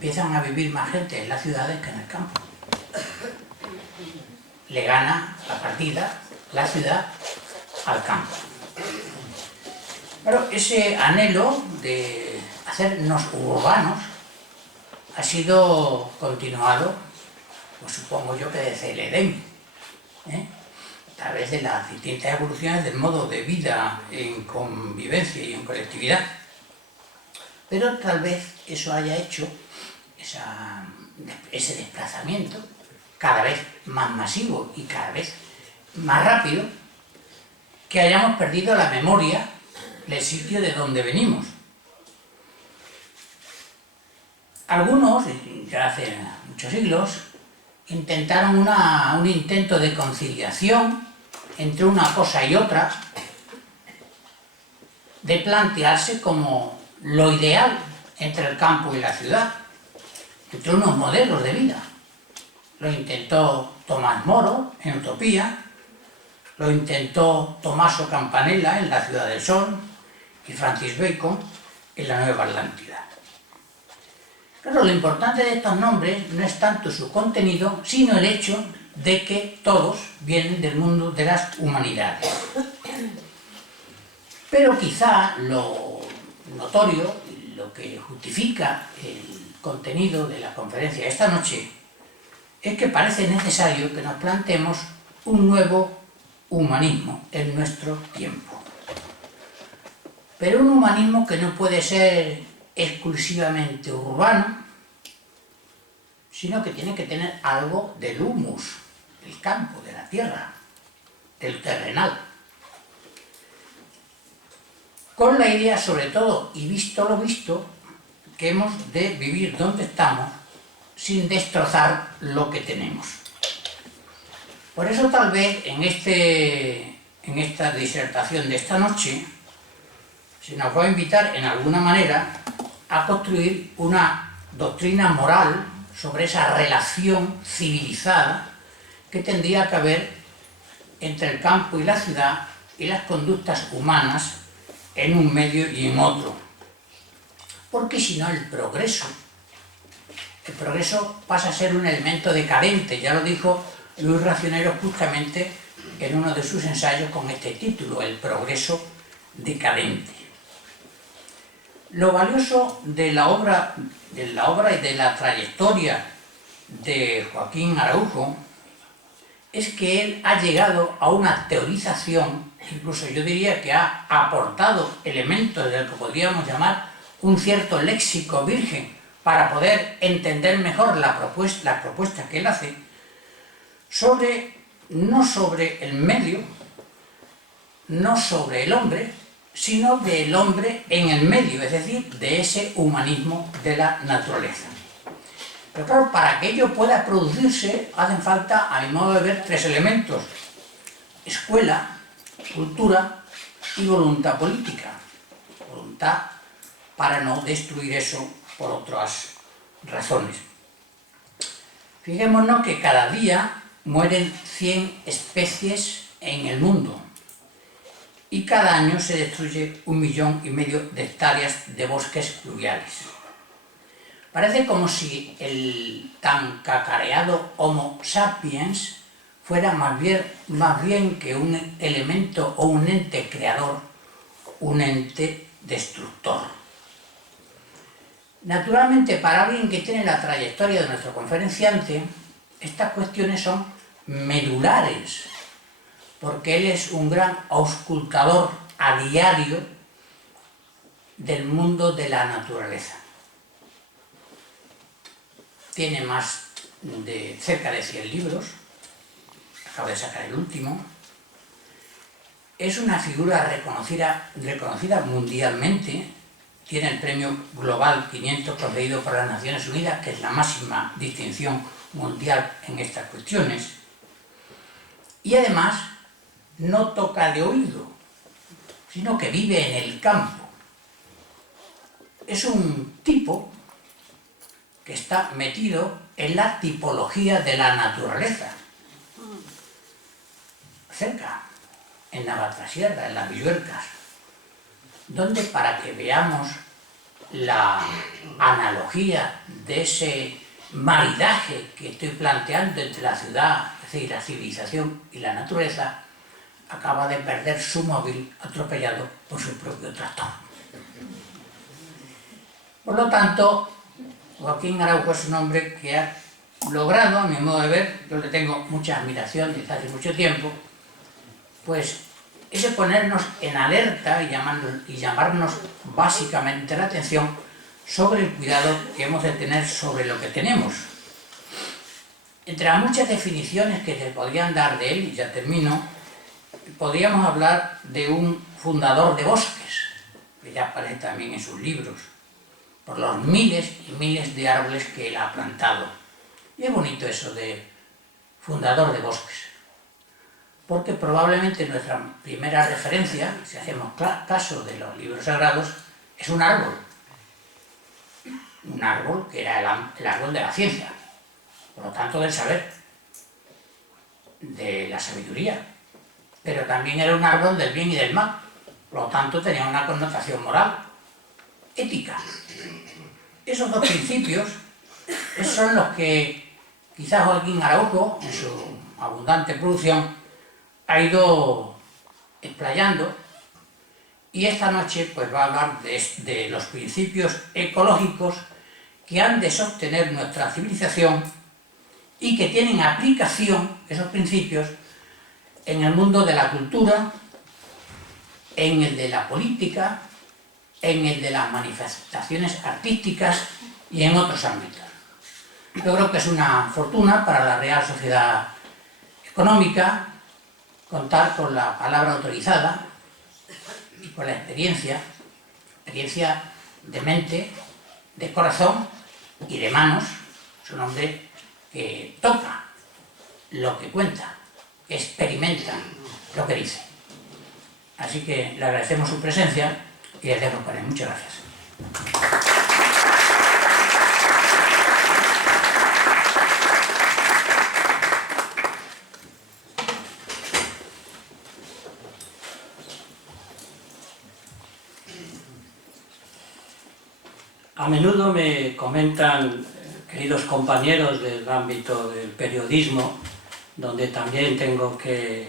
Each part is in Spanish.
empiezan a vivir más gente en las ciudades que en el campo. Le gana la partida la ciudad al campo. Pero ese anhelo de hacernos urbanos ha sido continuado, pues supongo yo que desde el Edén, a través de las distintas evoluciones del modo de vida en convivencia y en colectividad. Pero tal vez eso haya hecho ese desplazamiento cada vez más masivo y cada vez más rápido, que hayamos perdido la memoria del sitio de donde venimos. Algunos, ya hace muchos siglos, intentaron un intento de conciliación entre una cosa y otra, de plantearse como lo ideal entre el campo y la ciudad, entre unos modelos de vida. Lo intentó Tomás Moro en Utopía, lo intentó Tommaso Campanella en La ciudad del sol y Francis Bacon en La nueva Atlántida. Pero lo importante de estos nombres no es tanto su contenido, sino el hecho de que todos vienen del mundo de las humanidades. Pero quizá lo notorio, lo que justifica el contenido de la conferencia de esta noche, es que parece necesario que nos planteemos un nuevo humanismo en nuestro tiempo. Pero un humanismo que no puede ser exclusivamente urbano, sino que tiene que tener algo del humus, del campo, de la tierra, del terrenal. Con la idea, sobre todo, y visto lo visto, que hemos de vivir donde estamos sin destrozar lo que tenemos. Por eso tal vez en esta disertación de esta noche se nos va a invitar en alguna manera a construir una doctrina moral sobre esa relación civilizada que tendría que haber entre el campo y la ciudad y las conductas humanas en un medio y en otro. Porque si no el progreso pasa a ser un elemento decadente, ya lo dijo Luis Racionero justamente en uno de sus ensayos con este título, El progreso decadente. Lo valioso de la obra y de la trayectoria de Joaquín Araujo es que él ha llegado a una teorización, incluso yo diría que ha aportado elementos de lo que podríamos llamar un cierto léxico virgen para poder entender mejor las propuestas que él hace, no sobre el medio, no sobre el hombre, sino del hombre en el medio, es decir, de ese humanismo de la naturaleza. Pero claro, para que ello pueda producirse, hacen falta, a mi modo de ver, tres elementos: escuela, cultura y voluntad política. Voluntad para no destruir eso por otras razones. Fijémonos que cada día mueren 100 especies en el mundo y cada año se destruye 1,5 millones de hectáreas de bosques pluviales. Parece como si el tan cacareado Homo sapiens fuera más bien que un elemento o un ente creador, un ente destructor. Naturalmente, para alguien que tiene la trayectoria de nuestro conferenciante, estas cuestiones son medulares, porque él es un gran auscultador a diario del mundo de la naturaleza. Tiene más de cerca de 100 libros, acabo de sacar el último. Es una figura reconocida mundialmente, tiene el premio Global 500 concedido por las Naciones Unidas, que es la máxima distinción mundial en estas cuestiones, y además no toca de oído, sino que vive en el campo. Es un tipo que está metido en la tipología de la naturaleza, cerca, en Navatrasierra, en las Villuercas, donde, para que veamos la analogía de ese maridaje que estoy planteando entre la ciudad, es decir, la civilización y la naturaleza, acaba de perder su móvil atropellado por su propio tractor. Por lo tanto, Joaquín Araujo es un hombre que ha logrado, a mi modo de ver, yo le tengo mucha admiración desde hace mucho tiempo, pues ese ponernos en alerta y llamarnos básicamente la atención sobre el cuidado que hemos de tener sobre lo que tenemos. Entre las muchas definiciones que se podrían dar de él, y ya termino, podríamos hablar de un fundador de bosques, que ya aparece también en sus libros, por los miles y miles de árboles que él ha plantado. Y es bonito eso de fundador de bosques, porque probablemente nuestra primera referencia, si hacemos caso de los libros sagrados, es un árbol que era el árbol de la ciencia, por lo tanto del saber, de la sabiduría, pero también era un árbol del bien y del mal, por lo tanto tenía una connotación moral, ética. Esos dos principios, esos son los que quizás Joaquín Araujo, en su abundante producción, ha ido explayando, y esta noche pues va a hablar de los principios ecológicos que han de sostener nuestra civilización y que tienen aplicación, esos principios, en el mundo de la cultura, en el de la política, en el de las manifestaciones artísticas y en otros ámbitos. Yo creo que es una fortuna para la Real Sociedad Económica contar con la palabra autorizada y con la experiencia de mente, de corazón y de manos. Es un hombre que toca lo que cuenta, que experimenta lo que dice. Así que le agradecemos su presencia y les dejo con él. Muchas gracias. A menudo me comentan queridos compañeros del ámbito del periodismo, donde también tengo que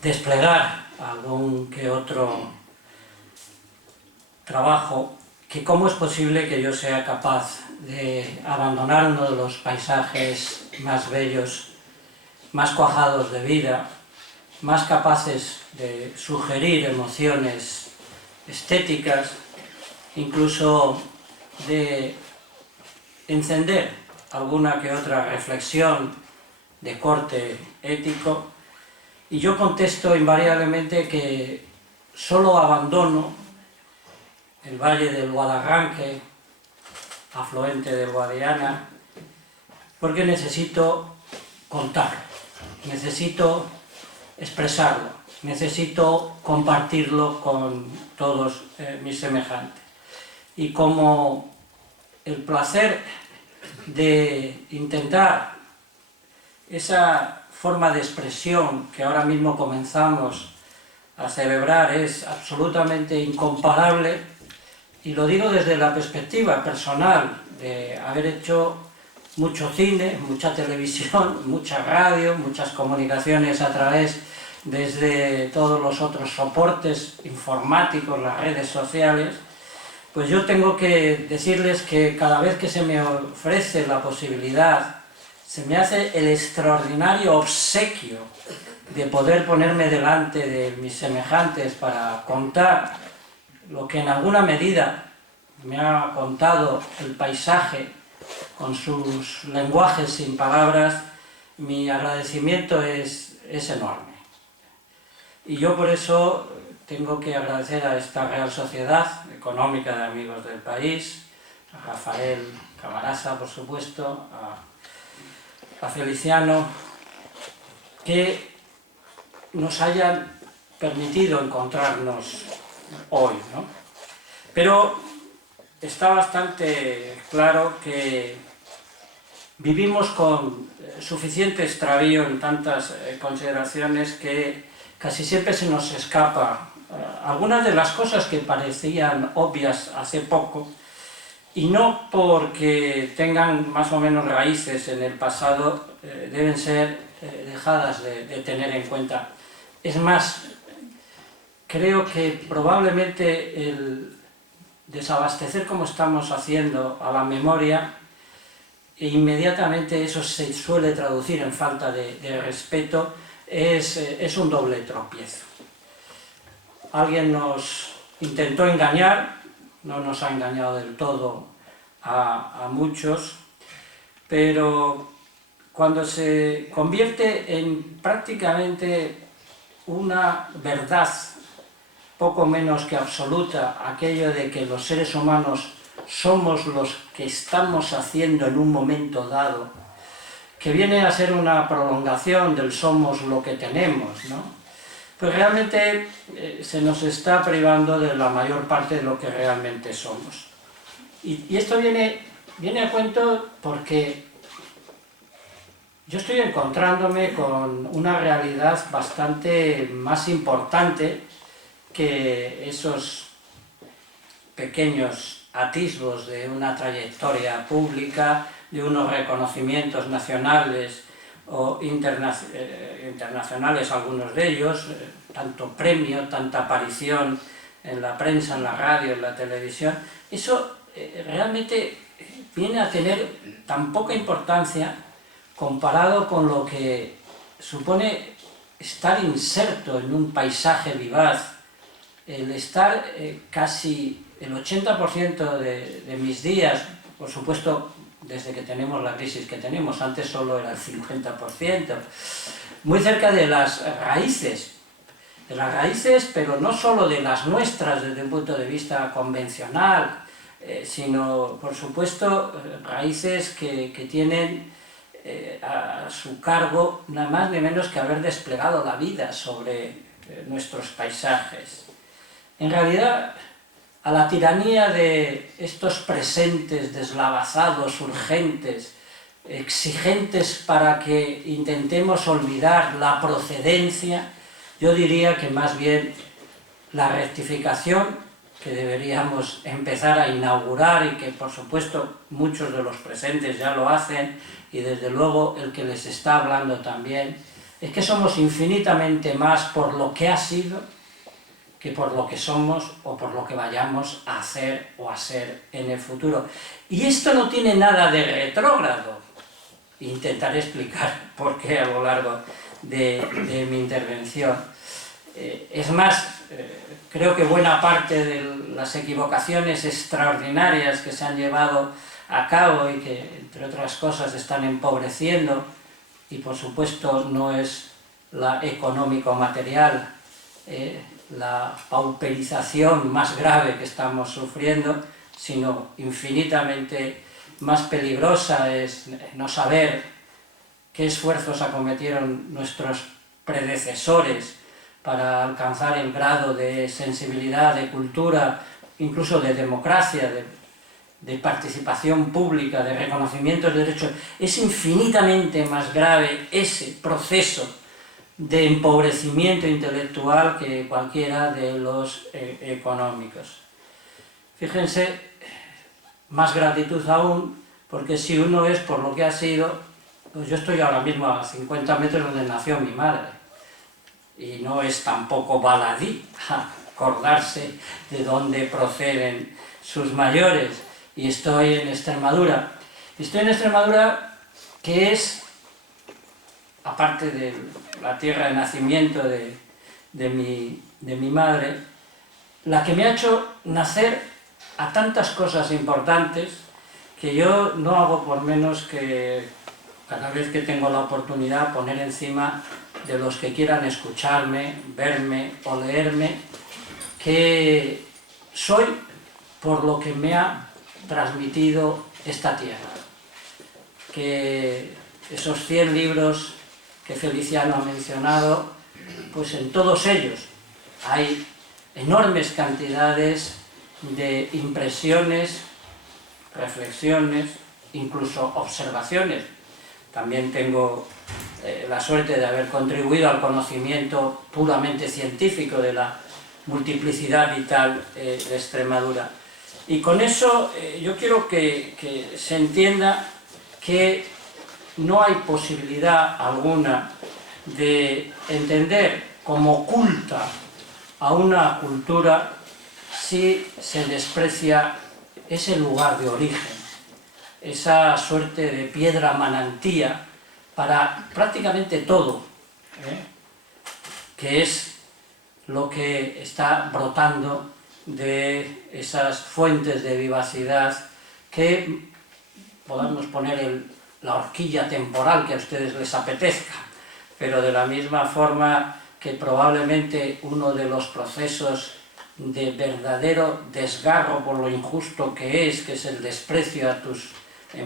desplegar algún que otro trabajo, que cómo es posible que yo sea capaz de abandonar uno de los paisajes más bellos, más cuajados de vida, más capaces de sugerir emociones estéticas, incluso de encender alguna que otra reflexión de corte ético, y yo contesto invariablemente que solo abandono el valle del Guadarranque, afluente del Guadiana, porque necesito contarlo, necesito expresarlo, necesito compartirlo con todos mis semejantes. Y como el placer de intentar esa forma de expresión que ahora mismo comenzamos a celebrar es absolutamente incomparable, y lo digo desde la perspectiva personal de haber hecho mucho cine, mucha televisión, mucha radio, muchas comunicaciones a través desde todos los otros soportes informáticos, las redes sociales. Pues yo tengo que decirles que cada vez que se me ofrece la posibilidad, se me hace el extraordinario obsequio de poder ponerme delante de mis semejantes para contar lo que en alguna medida me ha contado el paisaje con sus lenguajes sin palabras. Mi agradecimiento es enorme. Y yo por eso tengo que agradecer a esta Real Sociedad Económica de Amigos del País, a Rafael Camarasa, por supuesto, a Feliciano, que nos hayan permitido encontrarnos hoy, ¿no? Pero está bastante claro que vivimos con suficiente extravío en tantas consideraciones que casi siempre se nos escapa algunas de las cosas que parecían obvias hace poco, y no porque tengan más o menos raíces en el pasado, deben ser dejadas de tener en cuenta. Es más, creo que probablemente el desabastecer como estamos haciendo a la memoria, e inmediatamente eso se suele traducir en falta de respeto, es un doble tropiezo. Alguien nos intentó engañar, no nos ha engañado del todo a muchos, pero cuando se convierte en prácticamente una verdad poco menos que absoluta, aquello de que los seres humanos somos los que estamos haciendo en un momento dado, que viene a ser una prolongación del somos lo que tenemos, ¿no? Pues realmente se nos está privando de la mayor parte de lo que realmente somos. Y esto viene a cuento porque yo estoy encontrándome con una realidad bastante más importante que esos pequeños atisbos de una trayectoria pública, de unos reconocimientos nacionales o internacionales, algunos de ellos, tanto premio, tanta aparición en la prensa, en la radio, en la televisión. Eso realmente viene a tener tan poca importancia comparado con lo que supone estar inserto en un paisaje vivaz, el estar casi el 80% de mis días, por supuesto desde que tenemos la crisis que tenemos, antes solo era el 50%, muy cerca de las raíces, pero no solo de las nuestras desde un punto de vista convencional, sino por supuesto raíces que tienen a su cargo nada más ni menos que haber desplegado la vida sobre nuestros paisajes. En realidad, a la tiranía de estos presentes deslavazados, urgentes, exigentes para que intentemos olvidar la procedencia, yo diría que más bien la rectificación que deberíamos empezar a inaugurar y que por supuesto muchos de los presentes ya lo hacen y desde luego el que les está hablando también, es que somos infinitamente más por lo que ha sido que por lo que somos o por lo que vayamos a hacer o a ser en el futuro. Y esto no tiene nada de retrógrado. Intentaré explicar por qué a lo largo de mi intervención. Es más, creo que buena parte de las equivocaciones extraordinarias que se han llevado a cabo y que, entre otras cosas, están empobreciendo, y por supuesto no es la económico-material, la pauperización más grave que estamos sufriendo, sino infinitamente más peligrosa es no saber qué esfuerzos acometieron nuestros predecesores para alcanzar el grado de sensibilidad, de cultura, incluso de democracia, de participación pública, de reconocimiento de derechos. Es infinitamente más grave ese proceso de empobrecimiento intelectual que cualquiera de los económicos. Fíjense, más gratitud aún, porque si uno es por lo que ha sido, pues yo estoy ahora mismo a 50 metros donde nació mi madre, y no es tampoco baladí acordarse de dónde proceden sus mayores, y estoy en Extremadura. Estoy en Extremadura, que es, aparte de la tierra de nacimiento de mi madre, la que me ha hecho nacer a tantas cosas importantes que yo no hago por menos que cada vez que tengo la oportunidad poner encima de los que quieran escucharme, verme o leerme, que soy por lo que me ha transmitido esta tierra, que esos 100 libros que Feliciano ha mencionado, pues en todos ellos hay enormes cantidades de impresiones, reflexiones, incluso observaciones. También tengo la suerte de haber contribuido al conocimiento puramente científico de la multiplicidad vital de Extremadura. Y con eso yo quiero que se entienda que no hay posibilidad alguna de entender como culta a una cultura si se desprecia ese lugar de origen, esa suerte de piedra manantía para prácticamente todo, que es lo que está brotando de esas fuentes de vivacidad que podamos poner la horquilla temporal que a ustedes les apetezca, pero de la misma forma que probablemente uno de los procesos de verdadero desgarro por lo injusto que es el desprecio a tus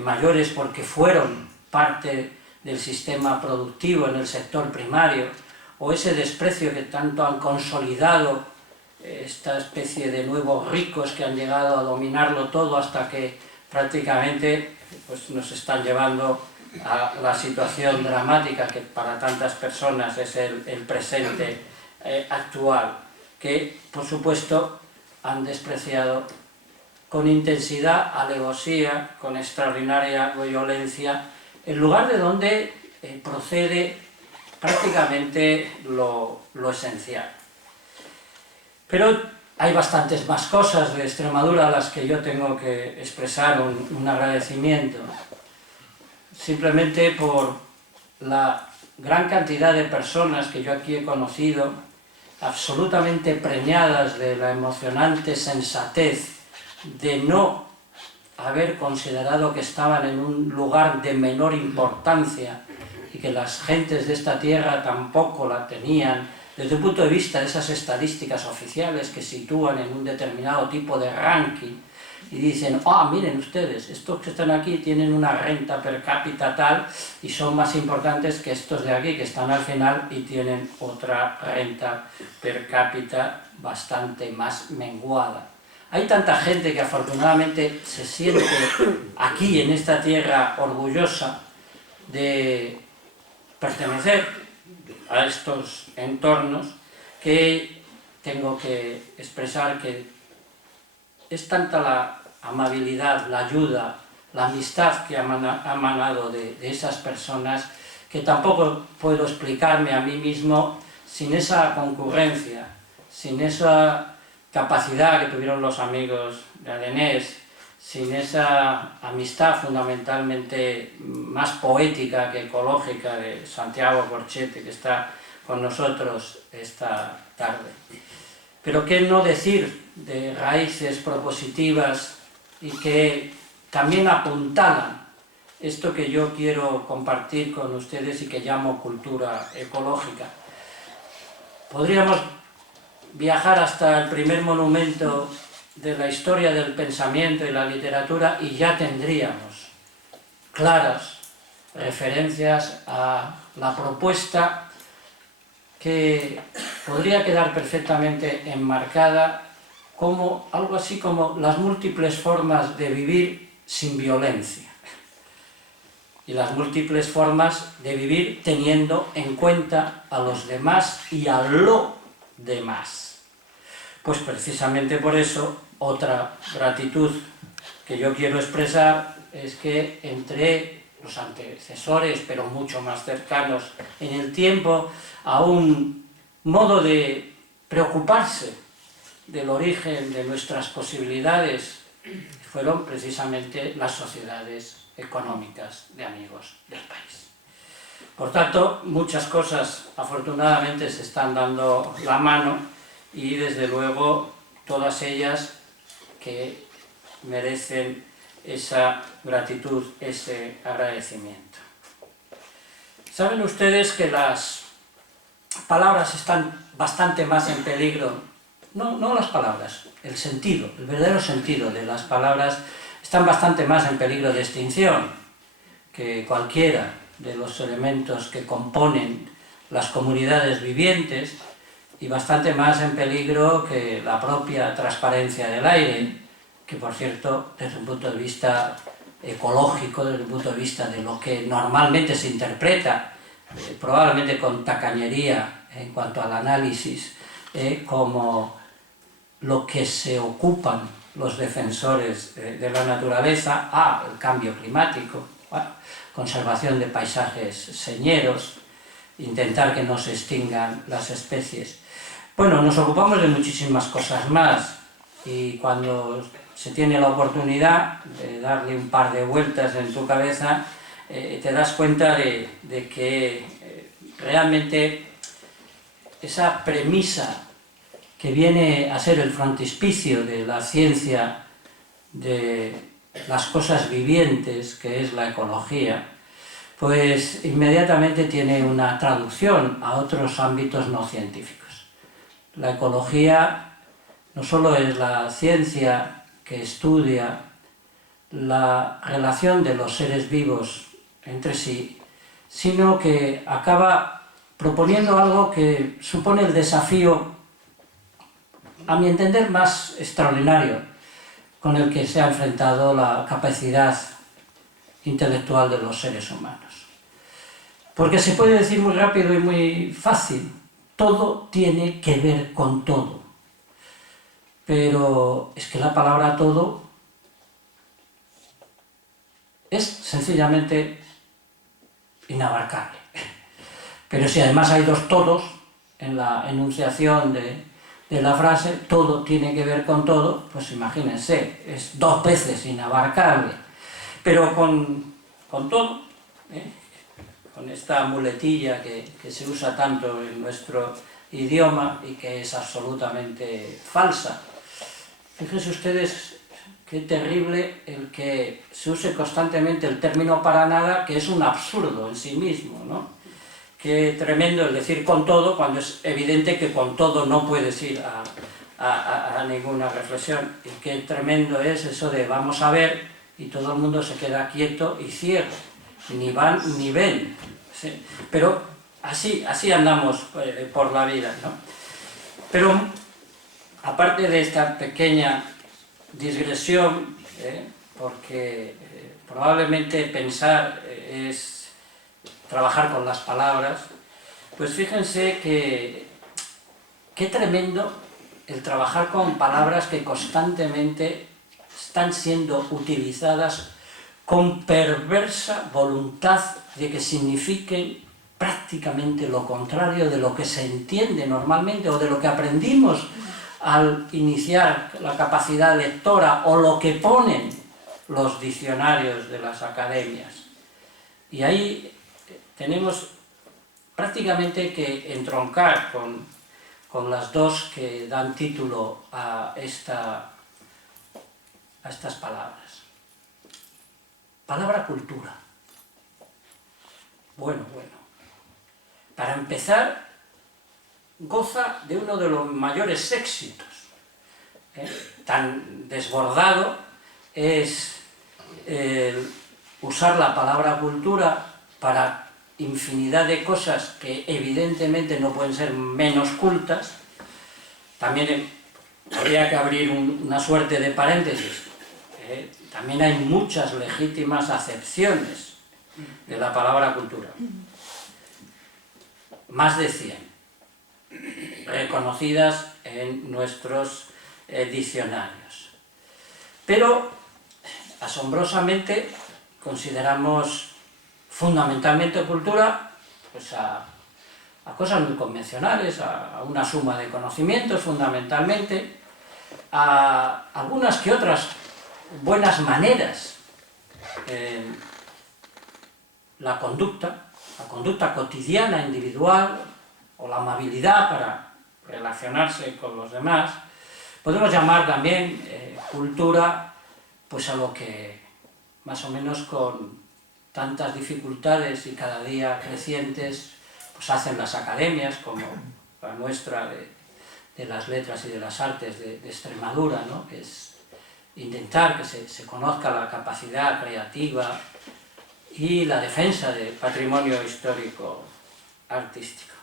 mayores porque fueron parte del sistema productivo en el sector primario, o ese desprecio que tanto han consolidado esta especie de nuevos ricos que han llegado a dominarlo todo hasta que prácticamente pues, nos están llevando a la situación dramática que para tantas personas es el presente actual, que por supuesto han despreciado con intensidad, alevosía, con extraordinaria violencia, el lugar de donde procede prácticamente lo esencial. Pero hay bastantes más cosas de Extremadura a las que yo tengo que expresar un agradecimiento, simplemente por la gran cantidad de personas que yo aquí he conocido, absolutamente preñadas de la emocionante sensatez de no haber considerado que estaban en un lugar de menor importancia y que las gentes de esta tierra tampoco la tenían, desde el punto de vista de esas estadísticas oficiales que sitúan en un determinado tipo de ranking y dicen, miren ustedes, estos que están aquí tienen una renta per cápita tal y son más importantes que estos de aquí que están al final y tienen otra renta per cápita bastante más menguada. Hay tanta gente que afortunadamente se siente aquí en esta tierra orgullosa de pertenecer a estos entornos que tengo que expresar que es tanta la amabilidad, la ayuda, la amistad que ha manado de esas personas que tampoco puedo explicarme a mí mismo sin esa concurrencia, sin esa capacidad que tuvieron los amigos de Adenés, sin esa amistad fundamentalmente más poética que ecológica de Santiago Corchete, que está con nosotros esta tarde. Pero qué no decir de raíces propositivas y que también apuntalan esto que yo quiero compartir con ustedes y que llamo cultura ecológica. Podríamos viajar hasta el primer monumento de la historia del pensamiento y la literatura y ya tendríamos claras referencias a la propuesta que podría quedar perfectamente enmarcada como algo así como las múltiples formas de vivir sin violencia y las múltiples formas de vivir teniendo en cuenta a los demás y a lo demás. Pues precisamente por eso otra gratitud que yo quiero expresar es que entre los antecesores, pero mucho más cercanos en el tiempo, a un modo de preocuparse del origen de nuestras posibilidades, fueron precisamente las sociedades económicas de amigos del país. Por tanto, muchas cosas afortunadamente se están dando la mano y desde luego todas ellas que merecen esa gratitud, ese agradecimiento. Saben ustedes que las palabras están bastante más en peligro, no las palabras, el sentido, el verdadero sentido de las palabras están bastante más en peligro de extinción que cualquiera de los elementos que componen las comunidades vivientes y bastante más en peligro que la propia transparencia del aire, que por cierto, desde un punto de vista ecológico, desde un punto de vista de lo que normalmente se interpreta, probablemente con tacañería en cuanto al análisis, como lo que se ocupan los defensores de la naturaleza, a el cambio climático, conservación de paisajes señeros, intentar que no se extingan las especies. Bueno, nos ocupamos de muchísimas cosas más y cuando se tiene la oportunidad de darle un par de vueltas en tu cabeza, te das cuenta de que realmente esa premisa que viene a ser el frontispicio de la ciencia de las cosas vivientes, que es la ecología, pues inmediatamente tiene una traducción a otros ámbitos no científicos. La ecología no solo es la ciencia que estudia la relación de los seres vivos entre sí, sino que acaba proponiendo algo que supone el desafío, a mi entender, más extraordinario con el que se ha enfrentado la capacidad intelectual de los seres humanos. Porque se puede decir muy rápido y muy fácil, todo tiene que ver con todo. Pero es que la palabra todo es sencillamente inabarcable. Pero si además hay dos todos en la enunciación de la frase, todo tiene que ver con todo, pues imagínense, es dos veces inabarcable. Pero con todo, con esta muletilla que se usa tanto en nuestro idioma y que es absolutamente falsa. Fíjense ustedes qué terrible el que se use constantemente el término para nada, que es un absurdo en sí mismo, ¿no? Qué tremendo el decir con todo, cuando es evidente que con todo no puedes ir a ninguna reflexión. Y qué tremendo es eso de vamos a ver, y todo el mundo se queda quieto y ciego, ni van ni ven. ¿Sí? Pero así andamos por la vida, ¿no? Pero aparte de esta pequeña digresión, porque probablemente pensar es trabajar con las palabras, pues fíjense que qué tremendo el trabajar con palabras que constantemente están siendo utilizadas con perversa voluntad de que signifiquen prácticamente lo contrario de lo que se entiende normalmente o de lo que aprendimos al iniciar la capacidad lectora o lo que ponen los diccionarios de las academias. Y ahí tenemos prácticamente que entroncar con las dos que dan título a estas palabras. Palabra cultura. Bueno. Para empezar, goza de uno de los mayores éxitos. Tan desbordado es usar la palabra cultura para infinidad de cosas que evidentemente no pueden ser menos cultas. También habría que abrir una suerte de paréntesis. También hay muchas legítimas acepciones de la palabra cultura. Más de 100, reconocidas en nuestros diccionarios. Pero, asombrosamente, consideramos fundamentalmente cultura pues a cosas muy convencionales, a una suma de conocimientos fundamentalmente, a algunas que otras buenas maneras, la conducta cotidiana, individual, o la amabilidad para relacionarse con los demás. Podemos llamar también cultura pues a lo que más o menos con tantas dificultades y cada día crecientes pues hacen las academias, como la nuestra de las letras y de las artes de Extremadura, ¿no? Que es intentar que se conozca la capacidad creativa y la defensa del patrimonio histórico artístico.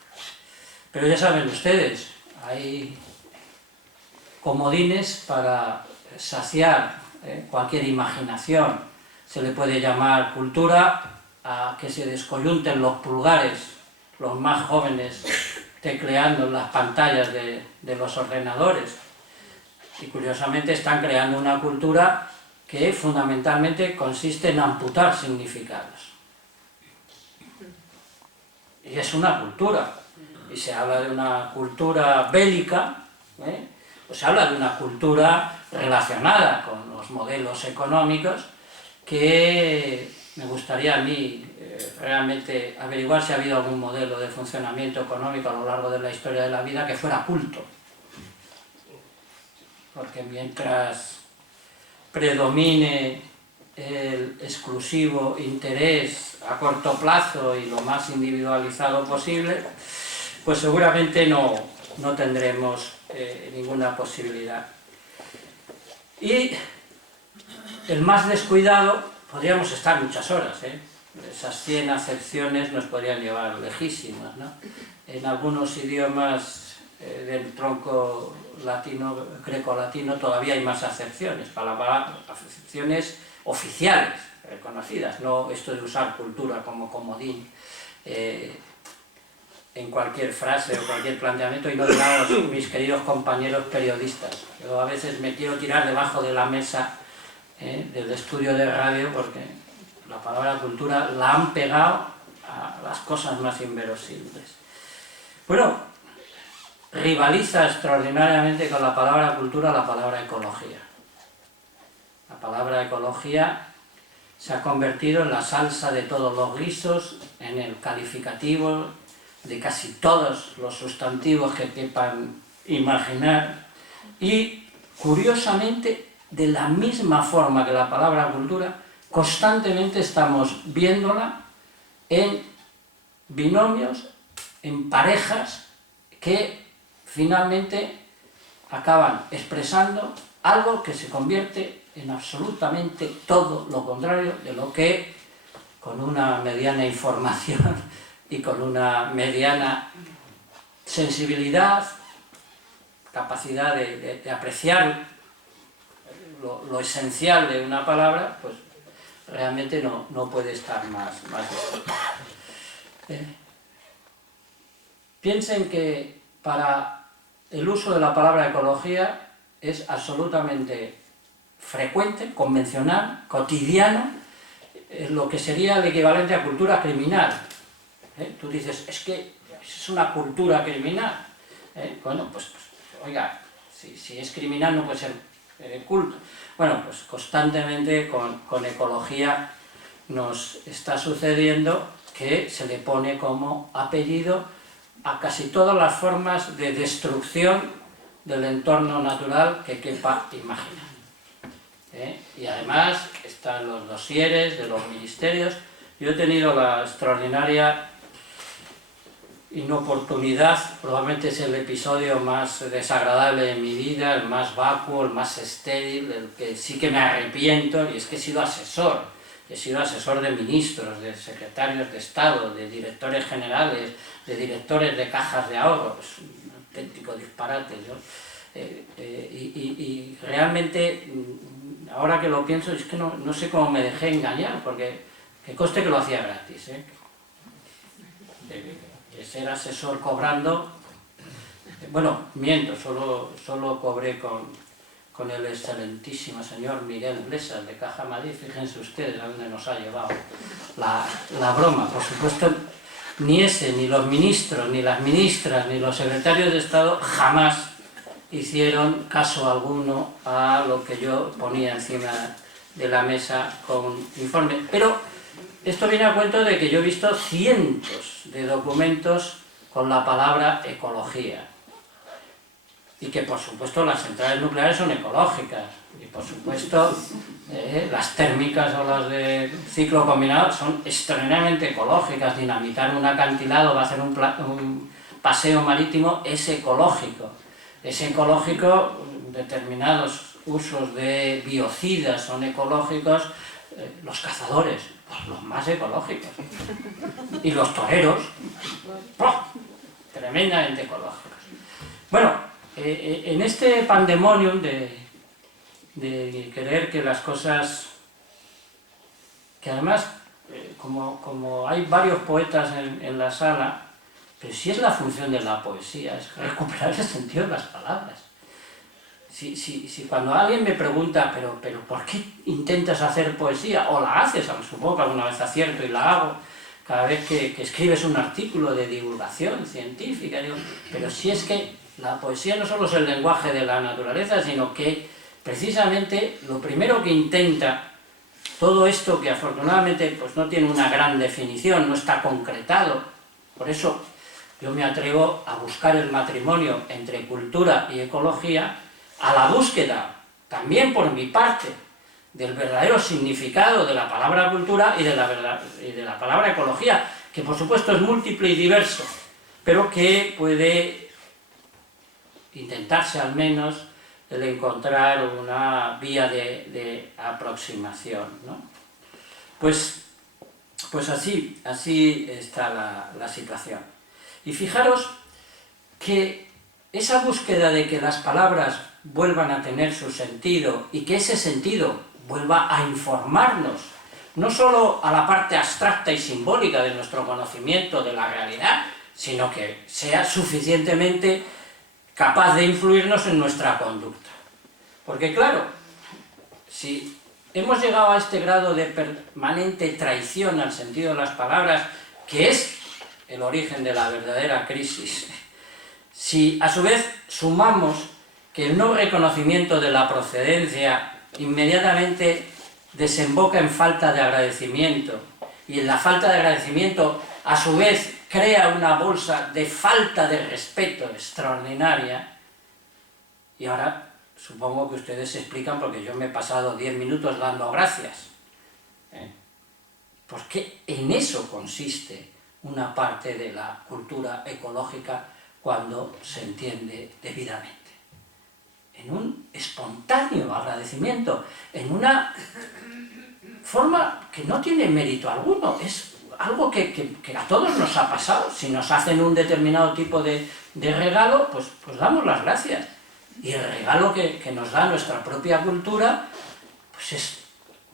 Pero ya saben ustedes, hay comodines para saciar cualquier imaginación. Se le puede llamar cultura a que se descoyunten los pulgares, los más jóvenes tecleando en las pantallas de los ordenadores. Y curiosamente están creando una cultura que fundamentalmente consiste en amputar significados. Y es una cultura. Y se habla de una cultura bélica, o se habla de una cultura relacionada con los modelos económicos, que me gustaría a mí realmente averiguar si ha habido algún modelo de funcionamiento económico a lo largo de la historia de la vida que fuera culto. Porque mientras predomine el exclusivo interés a corto plazo y lo más individualizado posible, pues seguramente no tendremos ninguna posibilidad. Y el más descuidado, podríamos estar muchas horas, esas 100 acepciones nos podrían llevar lejísimas, ¿no? En algunos idiomas del tronco latino, greco-latino, todavía hay más acepciones, acepciones oficiales, reconocidas, no esto de usar cultura como comodín en cualquier frase o cualquier planteamiento, y no digamos mis queridos compañeros periodistas. Yo a veces me quiero tirar debajo de la mesa del estudio de radio porque la palabra cultura la han pegado a las cosas más inverosímiles. Bueno, rivaliza extraordinariamente con la palabra cultura la palabra ecología. La palabra ecología se ha convertido en la salsa de todos los guisos, en el calificativo de casi todos los sustantivos que quepan imaginar, y curiosamente, de la misma forma que la palabra cultura, constantemente estamos viéndola en binomios, en parejas que finalmente acaban expresando algo que se convierte en absolutamente todo lo contrario de lo que, con una mediana información y con una mediana sensibilidad, capacidad de apreciar lo esencial de una palabra, pues realmente no puede estar más piensen que para el uso de la palabra ecología es absolutamente frecuente, convencional, cotidiano, lo que sería el equivalente a cultura criminal. Tú dices, es que es una cultura criminal. Bueno, pues oiga, si es criminal no puede ser culto. Bueno, pues constantemente con ecología nos está sucediendo que se le pone como apellido a casi todas las formas de destrucción del entorno natural que quepa imaginar. Y además están los dosieres de los ministerios. Yo he tenido la extraordinaria inoportunidad, probablemente es el episodio más desagradable de mi vida, el más vacuo, el más estéril, el que sí que me arrepiento, y es que he sido asesor de ministros, de secretarios de Estado, de directores generales, de directores de cajas de ahorro, es un auténtico disparate, ¿no? Y realmente, ahora que lo pienso, es que no sé cómo me dejé engañar, porque que conste que lo hacía gratis, ser asesor cobrando, bueno, miento, solo cobré con el excelentísimo señor Miguel Blesas de Caja Madrid. Fíjense ustedes a dónde nos ha llevado la broma. Por supuesto, ni ese, ni los ministros, ni las ministras, ni los secretarios de Estado jamás hicieron caso alguno a lo que yo ponía encima de la mesa con informe. Pero esto viene a cuento de que yo he visto cientos de documentos con la palabra ecología. Y que por supuesto las centrales nucleares son ecológicas. Y por supuesto las térmicas o las de ciclo combinado son extraordinariamente ecológicas. Dinamitar un acantilado, va a hacer un paseo marítimo, es ecológico. Es ecológico, determinados usos de biocidas son ecológicos, los cazadores, pues los más ecológicos. Y los toreros, tremendamente ecológicos. Bueno, en este pandemonium de querer que las cosas, que además, como hay varios poetas en la sala, pero si es la función de la poesía, es recuperar el sentido de las palabras. Si cuando alguien me pregunta, pero ¿por qué intentas hacer poesía? O la haces, aunque supongo que alguna vez acierto y la hago, cada vez que escribes un artículo de divulgación científica, digo, pero si es que la poesía no solo es el lenguaje de la naturaleza, sino que precisamente lo primero que intenta todo esto, que afortunadamente pues no tiene una gran definición, no está concretado, por eso yo me atrevo a buscar el matrimonio entre cultura y ecología, a la búsqueda, también por mi parte, del verdadero significado de la palabra cultura y de la palabra ecología, que por supuesto es múltiple y diverso, pero que puede intentarse al menos el encontrar una vía de aproximación, ¿no? Pues así está la situación. Y fijaros que esa búsqueda de que las palabras vuelvan a tener su sentido y que ese sentido vuelva a informarnos, no solo a la parte abstracta y simbólica de nuestro conocimiento de la realidad, sino que sea suficientemente capaz de influirnos en nuestra conducta. Porque claro, si hemos llegado a este grado de permanente traición al sentido de las palabras, que es el origen de la verdadera crisis, si a su vez sumamos que el no reconocimiento de la procedencia inmediatamente desemboca en falta de agradecimiento, y en la falta de agradecimiento a su vez crea una bolsa de falta de respeto extraordinaria, y ahora supongo que ustedes se explican porque yo me he pasado 10 minutos dando gracias. Porque en eso consiste una parte de la cultura ecológica cuando se entiende debidamente. En un espontáneo agradecimiento, en una forma que no tiene mérito alguno, es algo que a todos nos ha pasado. Si nos hacen un determinado tipo de regalo, pues damos las gracias. Y el regalo que nos da nuestra propia cultura, pues es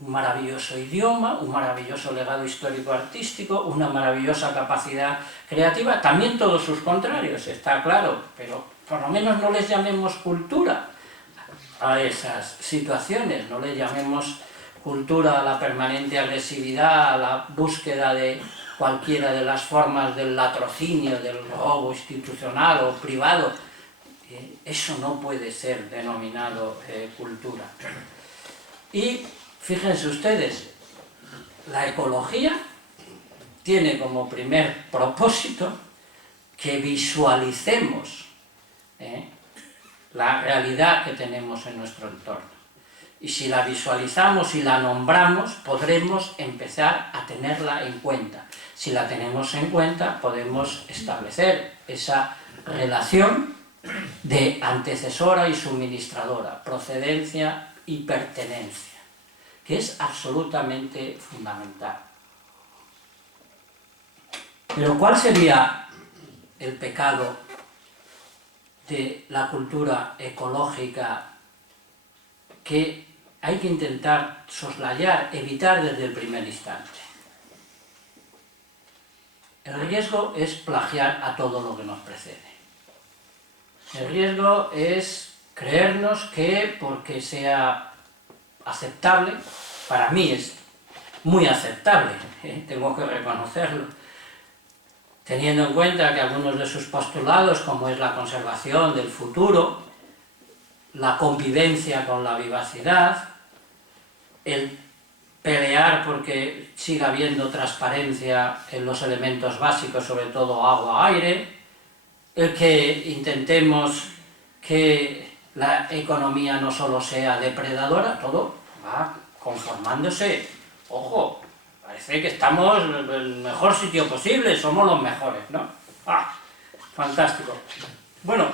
un maravilloso idioma, un maravilloso legado histórico-artístico, una maravillosa capacidad creativa, también todos sus contrarios, está claro, pero por lo menos no les llamemos cultura a esas situaciones, no les llamemos cultura a la permanente agresividad, a la búsqueda de cualquiera de las formas del latrocinio, del robo institucional o privado. Eso no puede ser denominado cultura. Y fíjense ustedes, la ecología tiene como primer propósito que visualicemos la realidad que tenemos en nuestro entorno. Y si la visualizamos y la nombramos, podremos empezar a tenerla en cuenta. Si la tenemos en cuenta, podemos establecer esa relación de antecesora y suministradora, procedencia y pertenencia, que es absolutamente fundamental. Pero ¿cuál sería el pecado de la cultura ecológica que hay que intentar soslayar, evitar desde el primer instante? El riesgo es plagiar a todo lo que nos precede. El riesgo es creernos que porque sea aceptable, para mí es muy aceptable, tengo que reconocerlo, teniendo en cuenta que algunos de sus postulados, como es la conservación del futuro, la convivencia con la vivacidad, el pelear porque siga habiendo transparencia en los elementos básicos, sobre todo agua, aire, el que intentemos que la economía no solo sea depredadora, todo va conformándose. Ojo, parece que estamos en el mejor sitio posible, somos los mejores, ¿no? Fantástico. Bueno,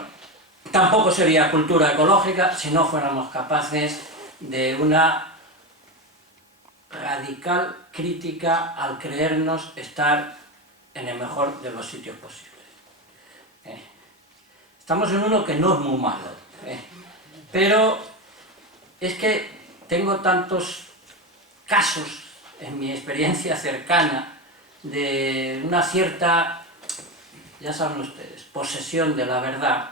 tampoco sería cultura ecológica si no fuéramos capaces de una radical crítica al creernos estar en el mejor de los sitios posibles. Estamos en uno que no es muy malo, pero es que tengo tantos casos en mi experiencia cercana de una cierta, ya saben ustedes, posesión de la verdad,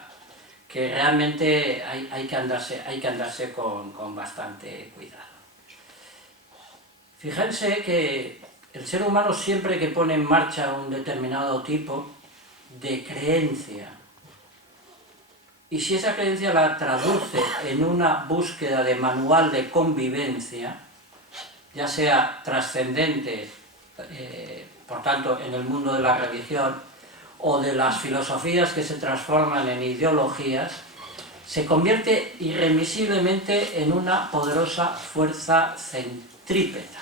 que realmente hay que andarse con bastante cuidado. Fíjense que el ser humano, siempre que pone en marcha un determinado tipo de creencia, y si esa creencia la traduce en una búsqueda de manual de convivencia, ya sea trascendente, por tanto, en el mundo de la religión, o de las filosofías que se transforman en ideologías, se convierte irremisiblemente en una poderosa fuerza centrípeta,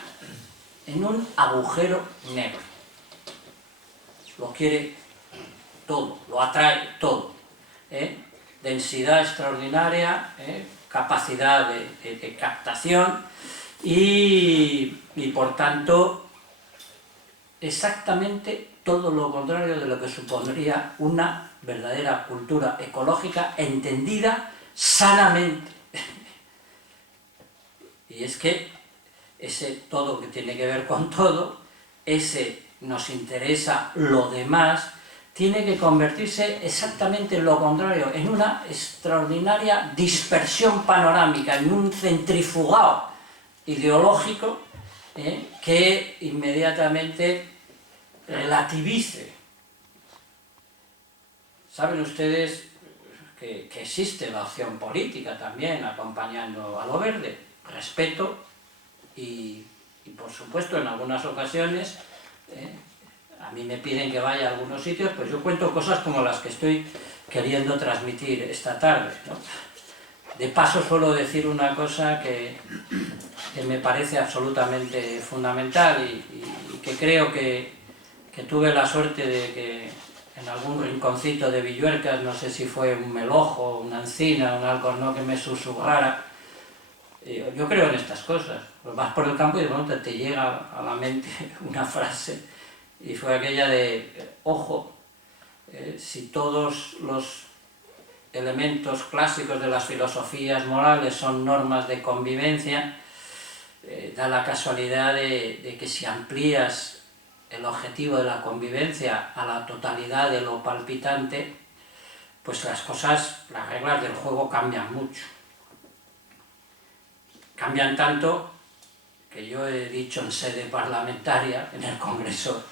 en un agujero negro. Lo quiere todo, lo atrae todo. Densidad extraordinaria, capacidad de captación y por tanto exactamente todo lo contrario de lo que supondría una verdadera cultura ecológica entendida sanamente. Y es que ese todo que tiene que ver con todo, ese nos interesa lo demás, tiene que convertirse exactamente en lo contrario, en una extraordinaria dispersión panorámica, en un centrifugado ideológico que inmediatamente relativice. Saben ustedes que existe la opción política también acompañando a lo verde, respeto y por supuesto en algunas ocasiones a mí me piden que vaya a algunos sitios, pues yo cuento cosas como las que estoy queriendo transmitir esta tarde, ¿no? De paso suelo decir una cosa que me parece absolutamente fundamental y que creo que tuve la suerte de que en algún rinconcito de Villuercas, no sé si fue un melojo, una encina, un alcornón que me susurrara. Yo creo en estas cosas. Vas por el campo y de pronto te llega a la mente una frase, y fue aquella de, ojo, si todos los elementos clásicos de las filosofías morales son normas de convivencia, da la casualidad de que si amplías el objetivo de la convivencia a la totalidad de lo palpitante, pues las cosas, las reglas del juego cambian mucho. Cambian tanto que yo he dicho en sede parlamentaria, en el Congreso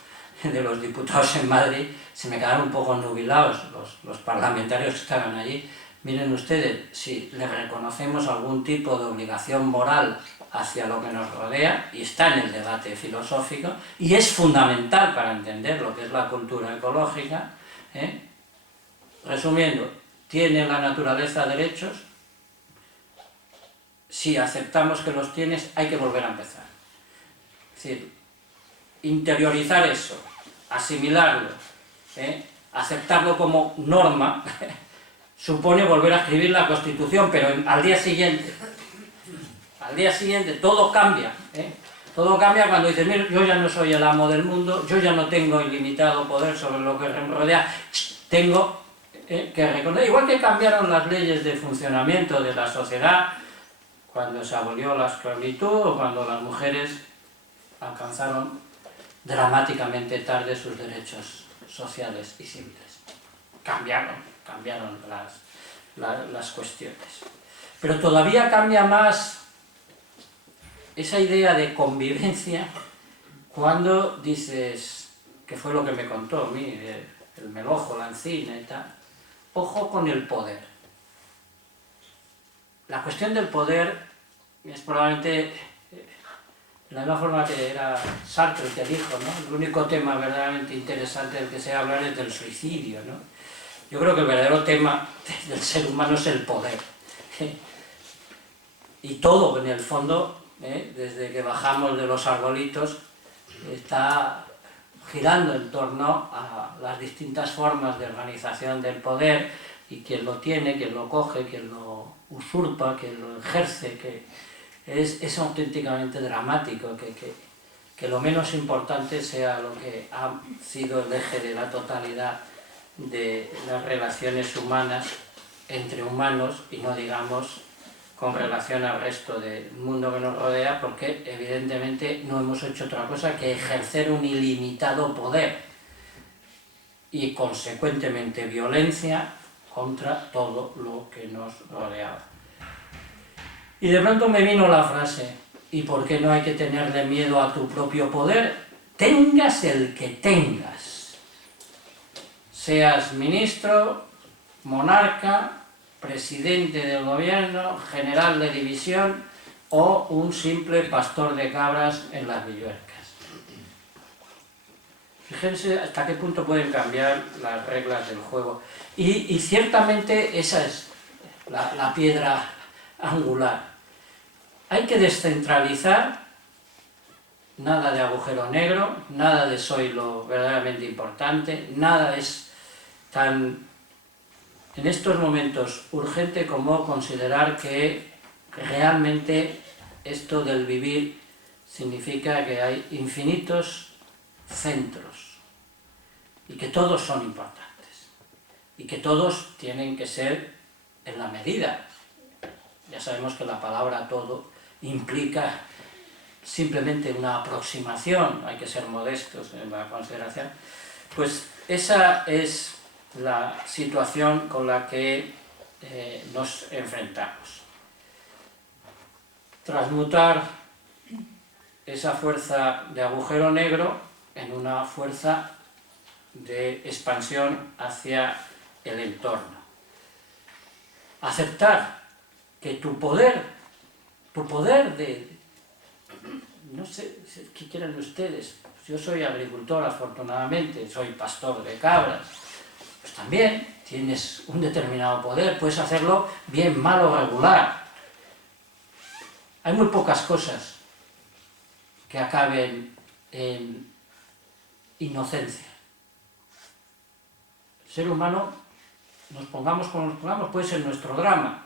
de los Diputados en Madrid, se me quedaron un poco nubilados los parlamentarios que estaban allí. Miren ustedes, si le reconocemos algún tipo de obligación moral hacia lo que nos rodea, y está en el debate filosófico, y es fundamental para entender lo que es la cultura ecológica, resumiendo, tiene la naturaleza derechos, si aceptamos que los tienes, hay que volver a empezar. Es decir, interiorizar eso, asimilarlo, aceptarlo como norma, supone volver a escribir la Constitución, pero al día siguiente todo cambia. Todo cambia cuando dices, mira, yo ya no soy el amo del mundo, yo ya no tengo ilimitado poder sobre lo que me rodea, tengo que reconocer. Igual que cambiaron las leyes de funcionamiento de la sociedad, cuando se abolió la esclavitud o cuando las mujeres alcanzaron dramáticamente tarde sus derechos sociales y civiles. Cambiaron las cuestiones. Pero todavía cambia más esa idea de convivencia cuando dices, que fue lo que me contó a mí, el melojo, la encina y tal, ojo con el poder. La cuestión del poder es probablemente de la misma forma que era Sartre el que dijo, ¿no? El único tema verdaderamente interesante del que se habla es del suicidio, ¿no? Yo creo que el verdadero tema del ser humano es el poder. Y todo, en el fondo, desde que bajamos de los arbolitos, está girando en torno a las distintas formas de organización del poder, y quien lo tiene, quien lo coge, quien lo usurpa, quien lo ejerce, que es auténticamente dramático que lo menos importante sea lo que ha sido el eje de la totalidad de las relaciones humanas entre humanos, y no digamos con relación al resto del mundo que nos rodea, porque evidentemente no hemos hecho otra cosa que ejercer un ilimitado poder y consecuentemente violencia contra todo lo que nos rodeaba. Y de pronto me vino la frase: ¿y por qué no hay que tenerle miedo a tu propio poder? Tengas el que tengas. Seas ministro, monarca, presidente del gobierno, general de división o un simple pastor de cabras en las Villuercas. Fíjense hasta qué punto pueden cambiar las reglas del juego. Y ciertamente esa es la piedra angular. Hay que descentralizar, nada de agujero negro, nada de soy lo verdaderamente importante, nada es tan, en estos momentos, urgente como considerar que realmente esto del vivir significa que hay infinitos centros y que todos son importantes y que todos tienen que ser en la medida. Ya sabemos que la palabra todo implica simplemente una aproximación, hay que ser modestos en la consideración. Pues esa es la situación con la que nos enfrentamos. Transmutar esa fuerza de agujero negro en una fuerza de expansión hacia el entorno. Aceptar que tu poder de, no sé qué quieran ustedes, yo soy agricultor afortunadamente, soy pastor de cabras, pues también tienes un determinado poder, puedes hacerlo bien, mal o regular. Hay muy pocas cosas que acaben en inocencia. El ser humano, nos pongamos como nos pongamos, puede ser nuestro drama.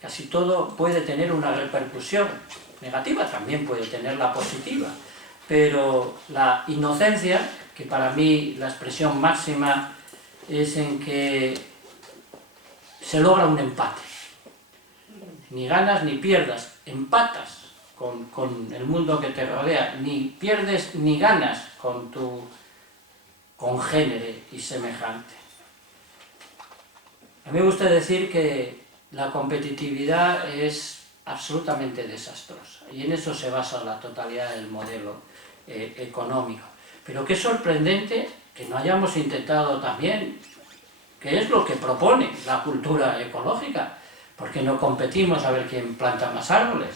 Casi todo puede tener una repercusión negativa, también puede tener la positiva, pero la inocencia, que para mí la expresión máxima es en que se logra un empate. Ni ganas ni pierdas, empatas con el mundo que te rodea, ni pierdes ni ganas con tu congénere y semejante. A mí me gusta decir que la competitividad es absolutamente desastrosa y en eso se basa la totalidad del modelo económico. Pero qué sorprendente que no hayamos intentado también, que es lo que propone la cultura ecológica, porque no competimos a ver quién planta más árboles,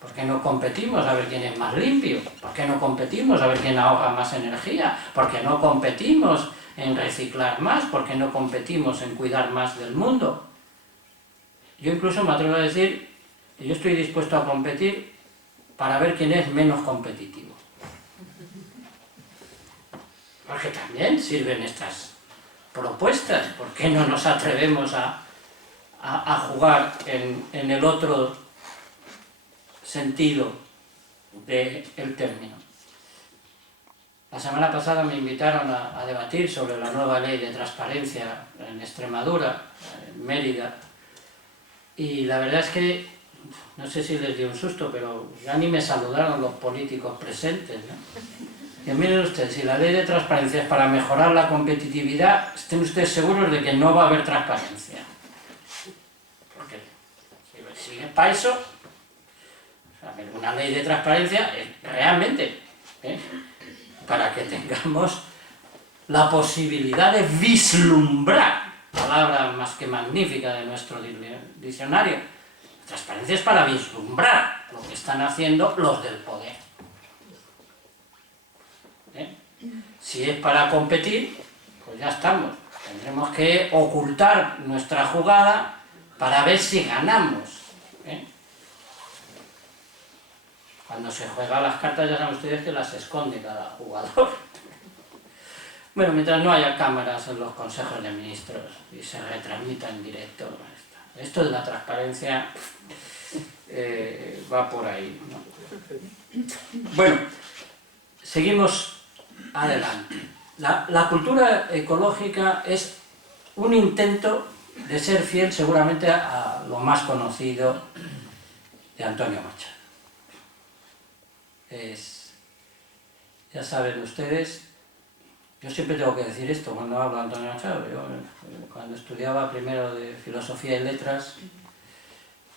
¿por qué no competimos a ver quién es más limpio? ¿Por qué no competimos a ver quién ahorra más energía? ¿Por qué no competimos en reciclar más? ¿Por qué no competimos en cuidar más del mundo? Yo incluso me atrevo a decir que yo estoy dispuesto a competir para ver quién es menos competitivo. Porque también sirven estas propuestas. ¿Por qué no nos atrevemos a jugar en el otro sentido del término? La semana pasada me invitaron a debatir sobre la nueva ley de transparencia en Extremadura, en Mérida, y la verdad es que, no sé si les dio un susto, pero ya ni me saludaron los políticos presentes, ¿no? Y miren ustedes, si la ley de transparencia es para mejorar la competitividad, estén ustedes seguros de que no va a haber transparencia. Porque si es para eso, una ley de transparencia realmente, para que tengamos la posibilidad de vislumbrar, palabra más que magnífica de nuestro diccionario. La transparencia es para vislumbrar lo que están haciendo los del poder. Si es para competir, pues ya estamos. Tendremos que ocultar nuestra jugada para ver si ganamos. Cuando se juega las cartas ya saben ustedes que las esconde cada jugador. Bueno, mientras no haya cámaras en los consejos de ministros y se retransmita en directo, esto de la transparencia va por ahí, ¿no? Bueno, seguimos adelante. La cultura ecológica es un intento de ser fiel seguramente a lo más conocido de Antonio Machado. Ya saben ustedes Yo siempre tengo que decir esto cuando hablo de Antonio Machado. Yo, cuando estudiaba primero de Filosofía y Letras,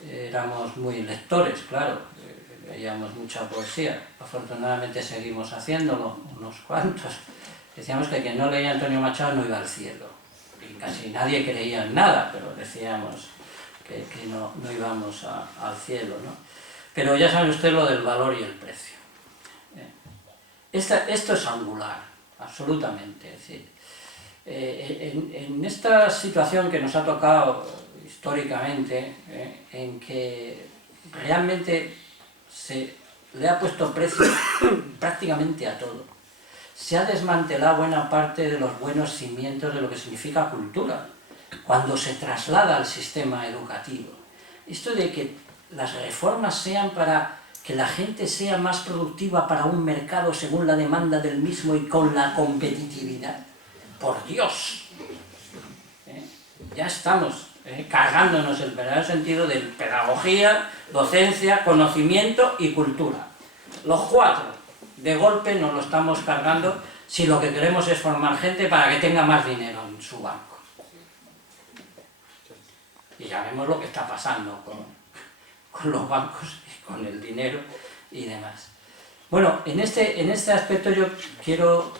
éramos muy lectores, claro, leíamos mucha poesía. Afortunadamente seguimos haciéndolo, unos cuantos. Decíamos que quien no leía Antonio Machado no iba al cielo. Y casi nadie creía en nada, pero decíamos que no íbamos al cielo, ¿no? Pero ya sabe usted lo del valor y el precio. Esto es angular, absolutamente. Es decir, en esta situación que nos ha tocado históricamente, en que realmente se le ha puesto precio prácticamente a todo, se ha desmantelado buena parte de los buenos cimientos de lo que significa cultura, cuando se traslada al sistema educativo. Esto de que las reformas sean para que la gente sea más productiva para un mercado según la demanda del mismo y con la competitividad. ¡Por Dios! Ya estamos cargándonos el verdadero sentido de pedagogía, docencia, conocimiento y cultura. Los cuatro, de golpe nos lo estamos cargando si lo que queremos es formar gente para que tenga más dinero en su banco. Y ya vemos lo que está pasando con los bancos y con el dinero y demás. Bueno, en este aspecto yo quiero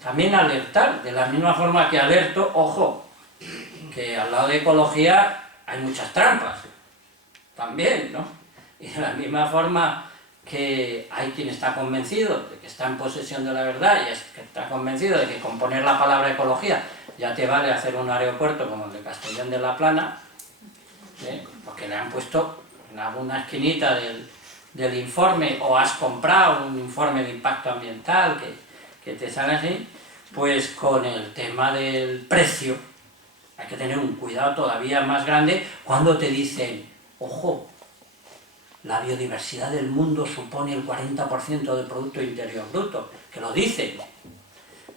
también alertar, de la misma forma que alerto, ojo, que al lado de ecología hay muchas trampas, también, ¿no? Y de la misma forma que hay quien está convencido de que está en posesión de la verdad y que está convencido de que con poner la palabra ecología ya te vale hacer un aeropuerto como el de Castellón de la Plana, porque le han puesto en alguna esquinita del informe, o has comprado un informe de impacto ambiental que te sale así, pues con el tema del precio hay que tener un cuidado todavía más grande cuando te dicen, ojo, la biodiversidad del mundo supone el 40% del Producto Interior Bruto, que lo dicen,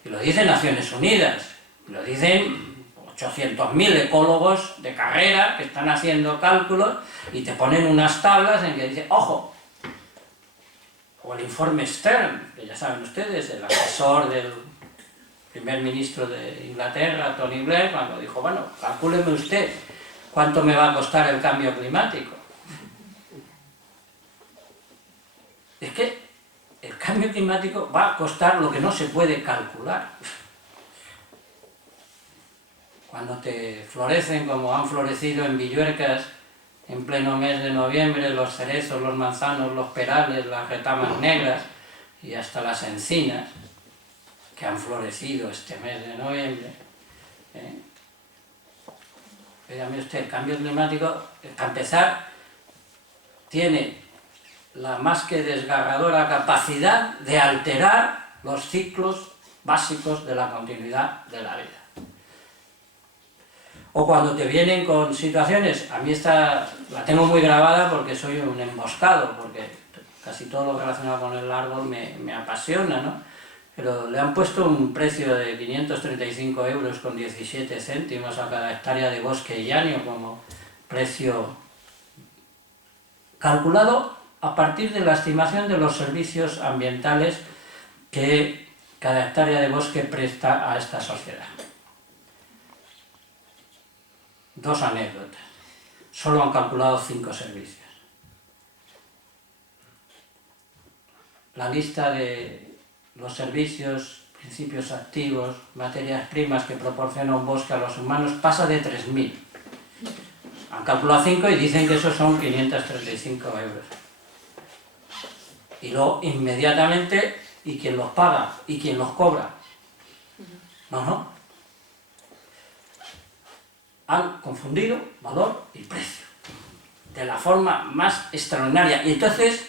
y lo dicen Naciones Unidas, y lo dicen 800.000 ecólogos de carrera que están haciendo cálculos y te ponen unas tablas en que dice, ojo, o el informe Stern, que ya saben ustedes, el asesor del primer ministro de Inglaterra, Tony Blair, cuando dijo, bueno, calcúleme usted cuánto me va a costar el cambio climático. Es que el cambio climático va a costar lo que no se puede calcular. Cuando te florecen, como han florecido en Villuercas, en pleno mes de noviembre, los cerezos, los manzanos, los perales, las retamas negras y hasta las encinas, que han florecido este mes de noviembre. Dígame usted, el cambio climático, para empezar, tiene la más que desgarradora capacidad de alterar los ciclos básicos de la continuidad de la vida. O cuando te vienen con situaciones, a mí esta la tengo muy grabada porque soy un emboscado, porque casi todo lo relacionado con el árbol me apasiona, ¿no? Pero le han puesto un precio de 535 euros con 17 céntimos a cada hectárea de bosque llano como precio calculado a partir de la estimación de los servicios ambientales que cada hectárea de bosque presta a esta sociedad. Dos anécdotas. Solo han calculado 5 servicios. La lista de los servicios, principios activos, materias primas que proporciona un bosque a los humanos pasa de 3.000. Han calculado 5 y dicen que esos son 535 euros. Y luego inmediatamente, ¿y quién los paga? ¿Y quién los cobra? No. Han confundido valor y precio de la forma más extraordinaria. Y entonces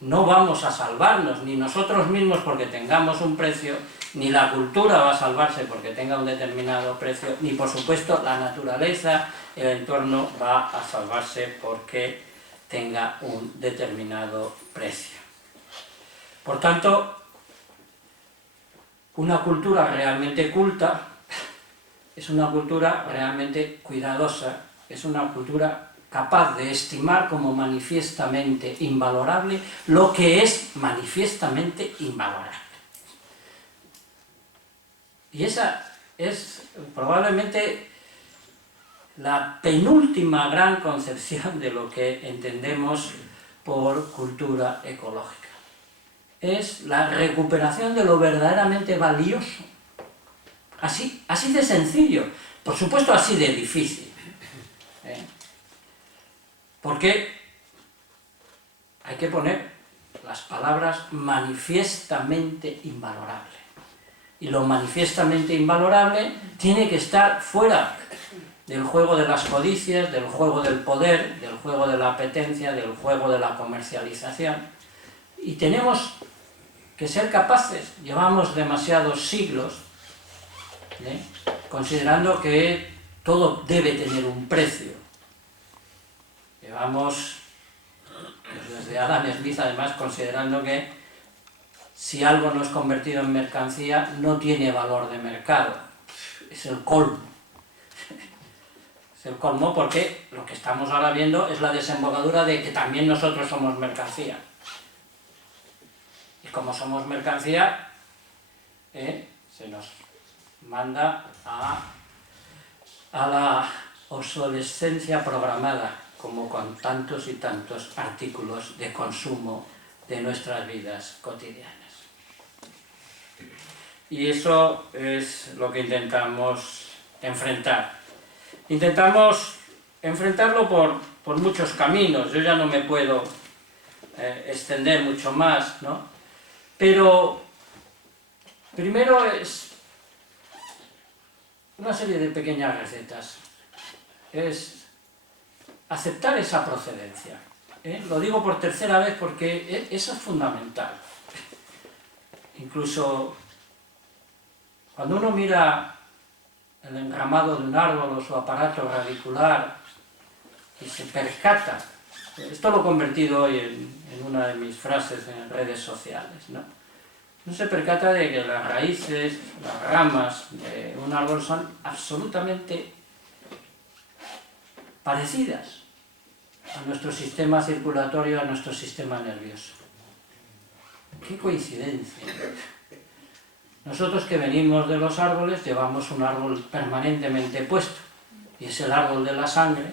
no vamos a salvarnos, ni nosotros mismos porque tengamos un precio, ni la cultura va a salvarse porque tenga un determinado precio, ni por supuesto la naturaleza, el entorno va a salvarse porque tenga un determinado precio. Por tanto, una cultura realmente culta es una cultura realmente cuidadosa, es una cultura capaz de estimar como manifiestamente invalorable lo que es manifiestamente invalorable. Y esa es probablemente la penúltima gran concepción de lo que entendemos por cultura ecológica. Es la recuperación de lo verdaderamente valioso. Así de sencillo, por supuesto así de difícil. Porque hay que poner las palabras manifiestamente invalorable. Y lo manifiestamente invalorable tiene que estar fuera del juego de las codicias, del juego del poder, del juego de la apetencia, del juego de la comercialización. Y tenemos que ser capaces, llevamos demasiados siglos, considerando que todo debe tener un precio. Llevamos, desde Adam Smith además, considerando que si algo no es convertido en mercancía, no tiene valor de mercado. Es el colmo. Es el colmo porque lo que estamos ahora viendo es la desembocadura de que también nosotros somos mercancía. Y como somos mercancía, se nos manda a la obsolescencia programada, como con tantos y tantos artículos de consumo de nuestras vidas cotidianas. Y eso es lo que intentamos enfrentar. Intentamos enfrentarlo por muchos caminos. Yo ya no me puedo extender mucho más, ¿no? Pero primero es una serie de pequeñas recetas. Es aceptar esa procedencia. Lo digo por tercera vez porque eso es fundamental. Incluso cuando uno mira el enramado de un árbol o su aparato radicular y se percata, esto lo he convertido hoy en una de mis frases en redes sociales, ¿no? No se percata de que las raíces, las ramas de un árbol son absolutamente parecidas a nuestro sistema circulatorio, a nuestro sistema nervioso. ¡Qué coincidencia! Nosotros que venimos de los árboles llevamos un árbol permanentemente puesto, y es el árbol de la sangre,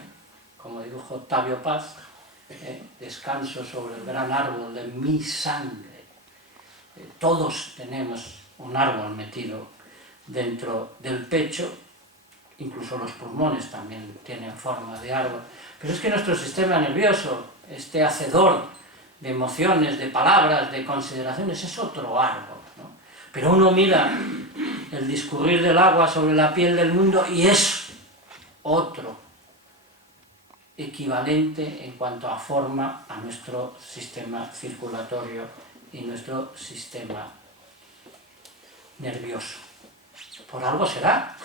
como dijo Octavio Paz, descanso sobre el gran árbol de mi sangre. Todos tenemos un árbol metido dentro del pecho, incluso los pulmones también tienen forma de árbol. Pero es que nuestro sistema nervioso, este hacedor de emociones, de palabras, de consideraciones, es otro árbol, ¿no? Pero uno mira el discurrir del agua sobre la piel del mundo y es otro equivalente en cuanto a forma a nuestro sistema circulatorio y nuestro sistema nervioso. Por algo será.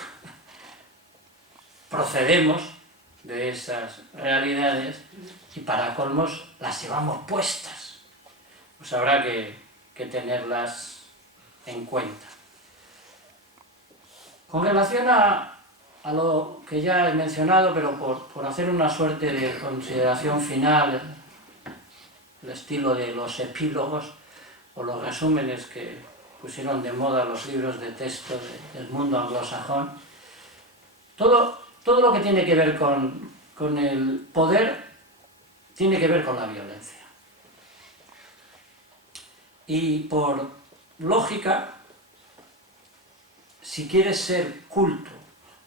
Procedemos de esas realidades y para colmos las llevamos puestas. Pues habrá que tenerlas en cuenta. Con relación a lo que ya he mencionado, pero por hacer una suerte de consideración final, el estilo de los epílogos o los resúmenes que pusieron de moda los libros de texto del mundo anglosajón, todo lo que tiene que ver con el poder tiene que ver con la violencia. Y por lógica, si quieres ser culto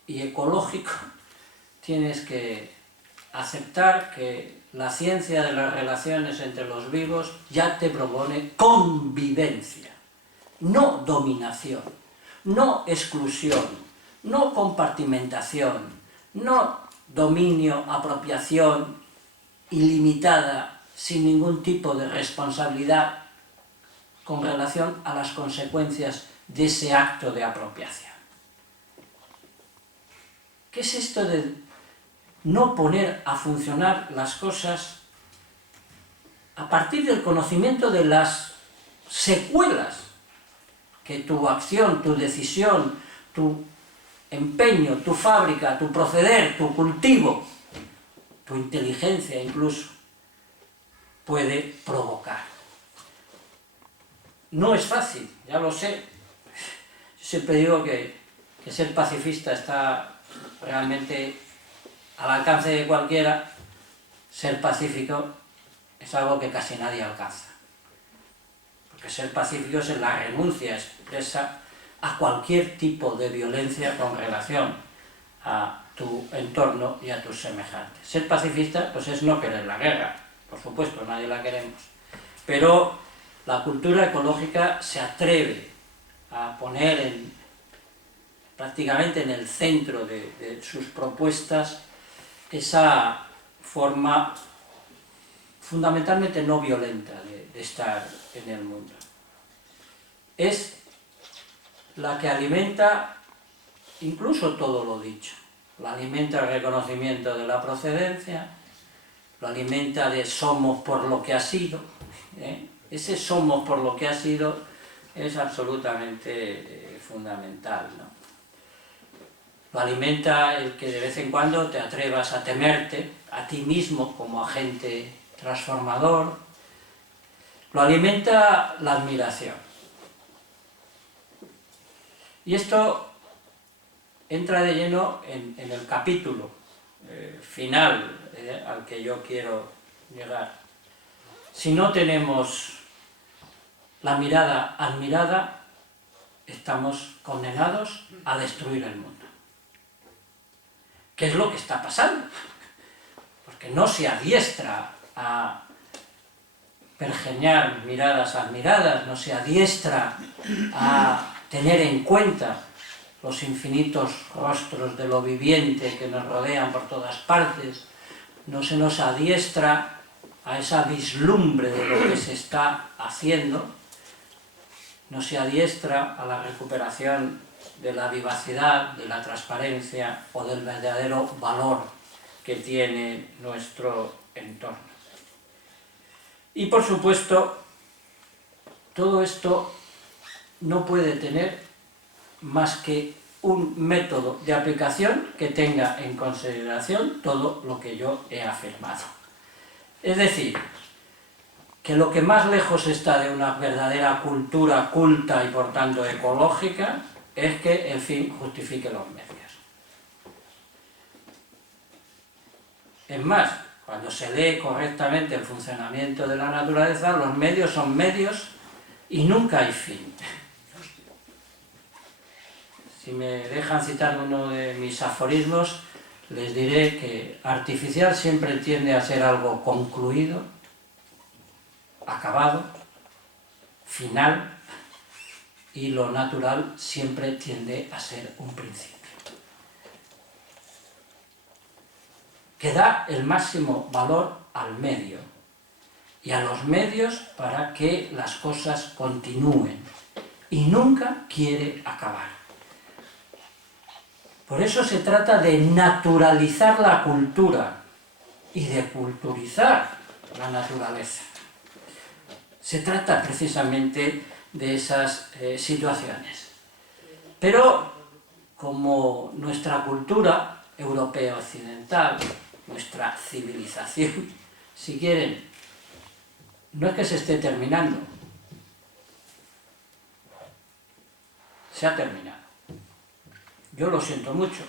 y ecológico, tienes que aceptar que la ciencia de las relaciones entre los vivos ya te propone convivencia, no dominación, no exclusión, no compartimentación, no dominio, apropiación ilimitada, sin ningún tipo de responsabilidad con relación a las consecuencias de ese acto de apropiación. ¿Qué es esto de no poner a funcionar las cosas a partir del conocimiento de las secuelas que tu acción, tu decisión, tu empeño, tu fábrica, tu proceder, tu cultivo, tu inteligencia incluso, puede provocar? No es fácil, ya lo sé. Yo siempre digo que que ser pacifista está realmente al alcance de cualquiera, ser pacífico es algo que casi nadie alcanza. Porque ser pacífico es la renuncia expresa a cualquier tipo de violencia con relación a tu entorno y a tus semejantes. Ser pacifista pues es no querer la guerra, por supuesto, nadie la queremos. Pero la cultura ecológica se atreve a poner prácticamente en el centro de sus propuestas esa forma fundamentalmente no violenta de estar en el mundo. Es la que alimenta incluso todo lo dicho. Lo alimenta el reconocimiento de la procedencia, lo alimenta de somos por lo que ha sido. Ese somos por lo que ha sido es absolutamente fundamental, ¿no? Lo alimenta el que de vez en cuando te atrevas a temerte a ti mismo como agente transformador. Lo alimenta la admiración. Y esto entra de lleno en el capítulo final al que yo quiero llegar. Si no tenemos la mirada admirada, estamos condenados a destruir el mundo. ¿Qué es lo que está pasando? Porque no se adiestra a pergeñar miradas admiradas, no se adiestra a tener en cuenta los infinitos rostros de lo viviente que nos rodean por todas partes, no se nos adiestra a esa vislumbre de lo que se está haciendo, no se adiestra a la recuperación de la vivacidad, de la transparencia o del verdadero valor que tiene nuestro entorno. Y por supuesto, todo esto no puede tener más que un método de aplicación que tenga en consideración todo lo que yo he afirmado. Es decir, que lo que más lejos está de una verdadera cultura culta y por tanto ecológica es que el fin justifique los medios. Es más, cuando se lee correctamente el funcionamiento de la naturaleza, los medios son medios y nunca hay fin. Si me dejan citar uno de mis aforismos, les diré que artificial siempre tiende a ser algo concluido, acabado, final, y lo natural siempre tiende a ser un principio. Que da el máximo valor al medio y a los medios para que las cosas continúen y nunca quiere acabar. Por eso se trata de naturalizar la cultura y de culturizar la naturaleza. Se trata precisamente de esas situaciones. Pero como nuestra cultura europea occidental, nuestra civilización, si quieren, no es que se esté terminando, se ha terminado. Yo lo siento mucho,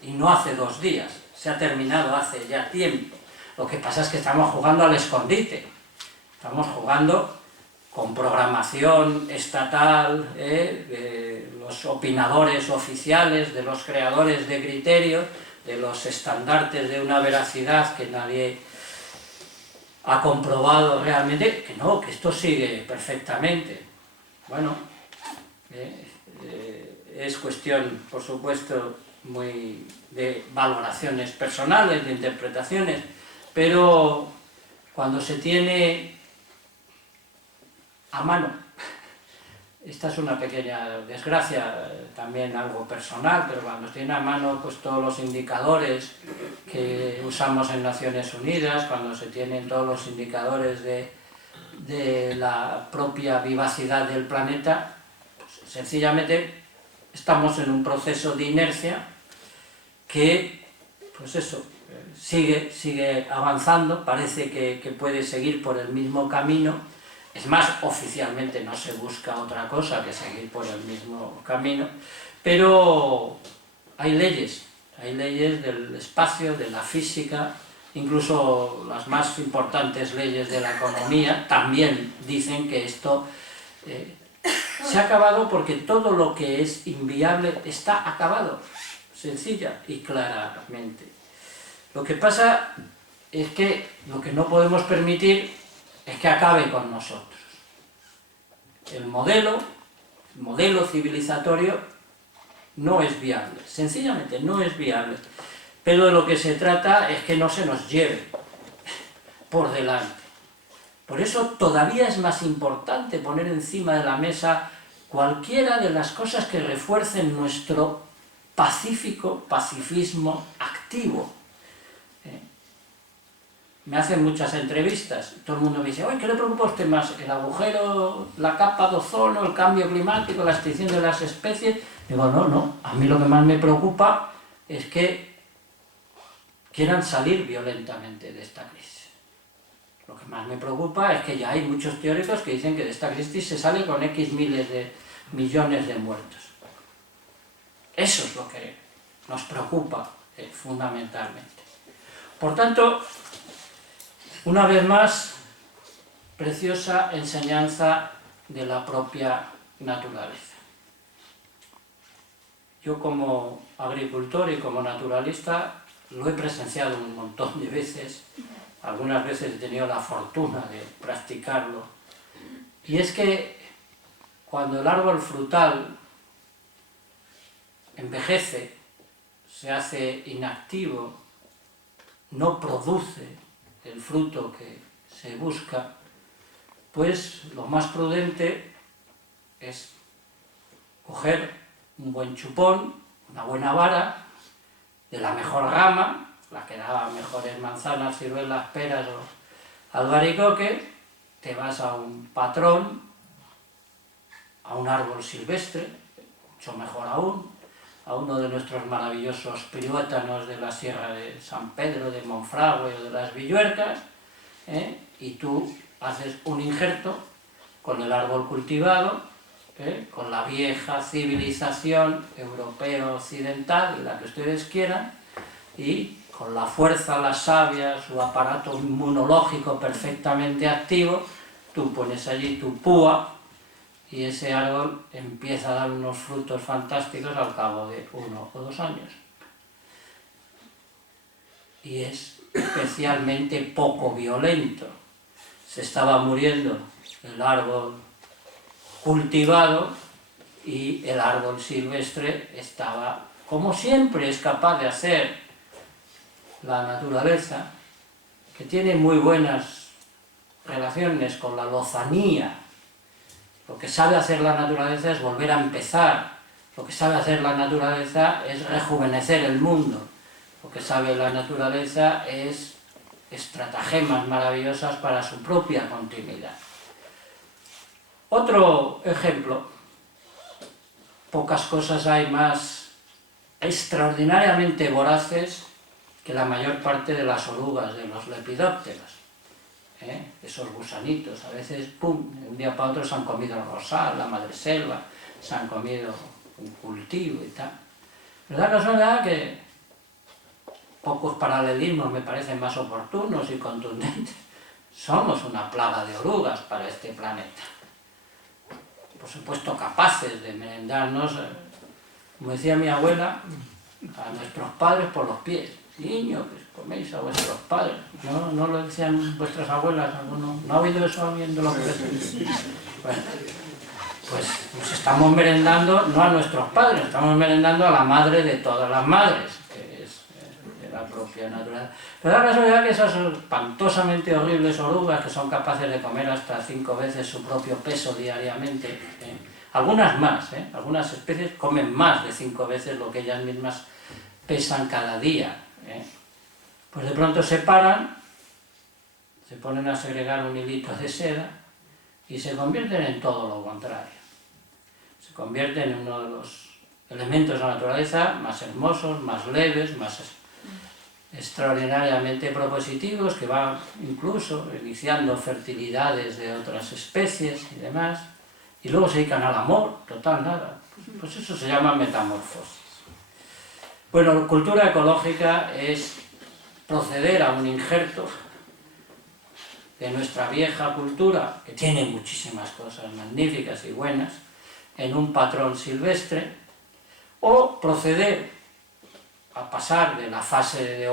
y no hace 2 días, se ha terminado hace ya tiempo. Lo que pasa es que estamos jugando al escondite, estamos jugando con programación estatal, de los opinadores oficiales, de los creadores de criterios, de los estandartes de una veracidad que nadie ha comprobado realmente, que no, que esto sigue perfectamente. Bueno, es cuestión, por supuesto, muy de valoraciones personales, de interpretaciones, pero cuando se tiene a mano, esta es una pequeña desgracia, también algo personal, pero cuando se tiene a mano pues todos los indicadores que usamos en Naciones Unidas, cuando se tienen todos los indicadores de la propia vivacidad del planeta, pues, sencillamente estamos en un proceso de inercia que, pues eso, sigue avanzando, parece que puede seguir por el mismo camino, Es más, oficialmente no se busca otra cosa que seguir por el mismo camino, pero hay leyes del espacio, de la física, incluso las más importantes leyes de la economía también dicen que esto se ha acabado porque todo lo que es inviable está acabado, sencilla y claramente. Lo que pasa es que lo que no podemos permitir es que acabe con nosotros. El modelo civilizatorio no es viable, sencillamente no es viable. Pero de lo que se trata es que no se nos lleve por delante. Por eso todavía es más importante poner encima de la mesa cualquiera de las cosas que refuercen nuestro pacifismo activo. Me hacen muchas entrevistas, todo el mundo me dice, oye, ¿qué le preocupa a usted más? ¿El agujero, la capa de ozono, el cambio climático, la extinción de las especies? Digo, no, a mí lo que más me preocupa es que quieran salir violentamente de esta crisis. Lo que más me preocupa es que ya hay muchos teóricos que dicen que de esta crisis se sale con X miles de millones de muertos. Eso es lo que nos preocupa fundamentalmente. Por tanto, una vez más, preciosa enseñanza de la propia naturaleza. Yo como agricultor y como naturalista lo he presenciado un montón de veces, algunas veces he tenido la fortuna de practicarlo, y es que cuando el árbol frutal envejece, se hace inactivo, no produce el fruto que se busca, pues lo más prudente es coger un buen chupón, una buena vara, de la mejor gama, la que da mejores manzanas, ciruelas, peras o albaricoque, te vas a un patrón, a un árbol silvestre, mucho mejor aún, a uno de nuestros maravillosos piruétanos de la Sierra de San Pedro, de Monfragüe o de las Villuercas, y tú haces un injerto con el árbol cultivado, con la vieja civilización europea occidental, la que ustedes quieran, y con la fuerza, la savia, su aparato inmunológico perfectamente activo, tú pones allí tu púa y ese árbol empieza a dar unos frutos fantásticos al cabo de 1 o 2 años. Y es especialmente poco violento. Se estaba muriendo el árbol cultivado y el árbol silvestre estaba, como siempre es capaz de hacer la naturaleza, que tiene muy buenas relaciones con la lozanía. Lo que sabe hacer la naturaleza es volver a empezar. Lo que sabe hacer la naturaleza es rejuvenecer el mundo. Lo que sabe la naturaleza es estratagemas maravillosas para su propia continuidad. Otro ejemplo, pocas cosas hay más extraordinariamente voraces que la mayor parte de las orugas, de los lepidópteros. Esos gusanitos, a veces, pum, de un día para otro se han comido el rosal, la madreselva, se han comido un cultivo y tal. Pero da casualidad que pocos paralelismos me parecen más oportunos y contundentes. Somos una plaga de orugas para este planeta. Por supuesto capaces de merendarnos, como decía mi abuela, a nuestros padres por los pies. Niños, pues coméis a vuestros padres. ¿No lo decían vuestras abuelas? ¿No ha oído eso habiendo lo que decís? Bueno, pues nos estamos merendando no a nuestros padres, estamos merendando a la madre de todas las madres, que es de la propia naturaleza. Pero da la casualidad que esas espantosamente horribles orugas que son capaces de comer hasta 5 veces su propio peso diariamente, algunas más, algunas especies comen más de 5 veces lo que ellas mismas pesan cada día. Pues de pronto se paran, se ponen a segregar un hilito de seda y se convierten en todo lo contrario. Se convierten en uno de los elementos de la naturaleza más hermosos, más leves, más extraordinariamente propositivos que van incluso iniciando fertilidades de otras especies y demás, y luego se dedican al amor, total nada. Pues eso se llama metamorfosis. Bueno, cultura ecológica es proceder a un injerto de nuestra vieja cultura, que tiene muchísimas cosas magníficas y buenas, en un patrón silvestre, o proceder a pasar de la fase de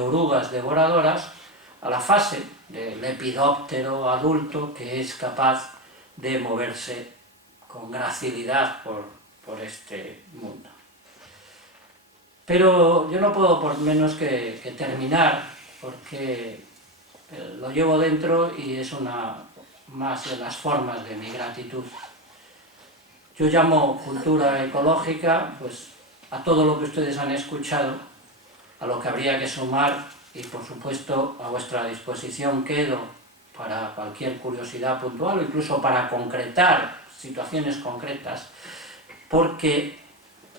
orugas devoradoras a la fase del lepidóptero adulto que es capaz de moverse con gracilidad por este mundo. Pero yo no puedo por menos que terminar, porque lo llevo dentro y es una más de las formas de mi gratitud. Yo llamo cultura ecológica pues, a todo lo que ustedes han escuchado, a lo que habría que sumar y por supuesto a vuestra disposición quedo para cualquier curiosidad puntual o incluso para concretar situaciones concretas, porque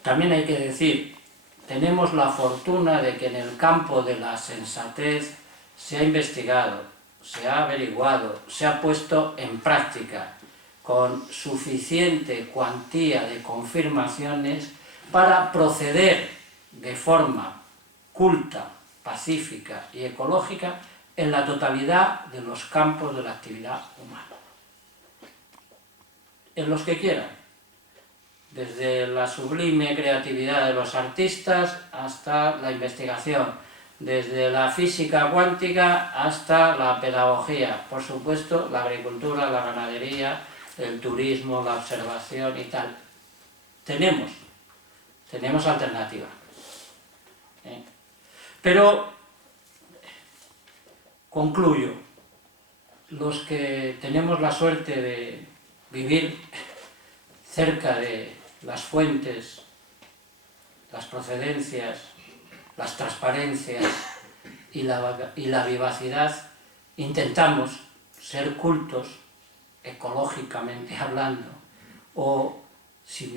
también hay que decir, tenemos la fortuna de que en el campo de la sensatez se ha investigado, se ha averiguado, se ha puesto en práctica con suficiente cuantía de confirmaciones para proceder de forma culta, pacífica y ecológica en la totalidad de los campos de la actividad humana. En los que quieran, desde la sublime creatividad de los artistas hasta la investigación, desde la física cuántica hasta la pedagogía, por supuesto la agricultura, la ganadería, el turismo, la observación y tal. Tenemos alternativa. Pero concluyo, los que tenemos la suerte de vivir cerca de las fuentes, las procedencias, las transparencias y la vivacidad, intentamos ser cultos, ecológicamente hablando, o, si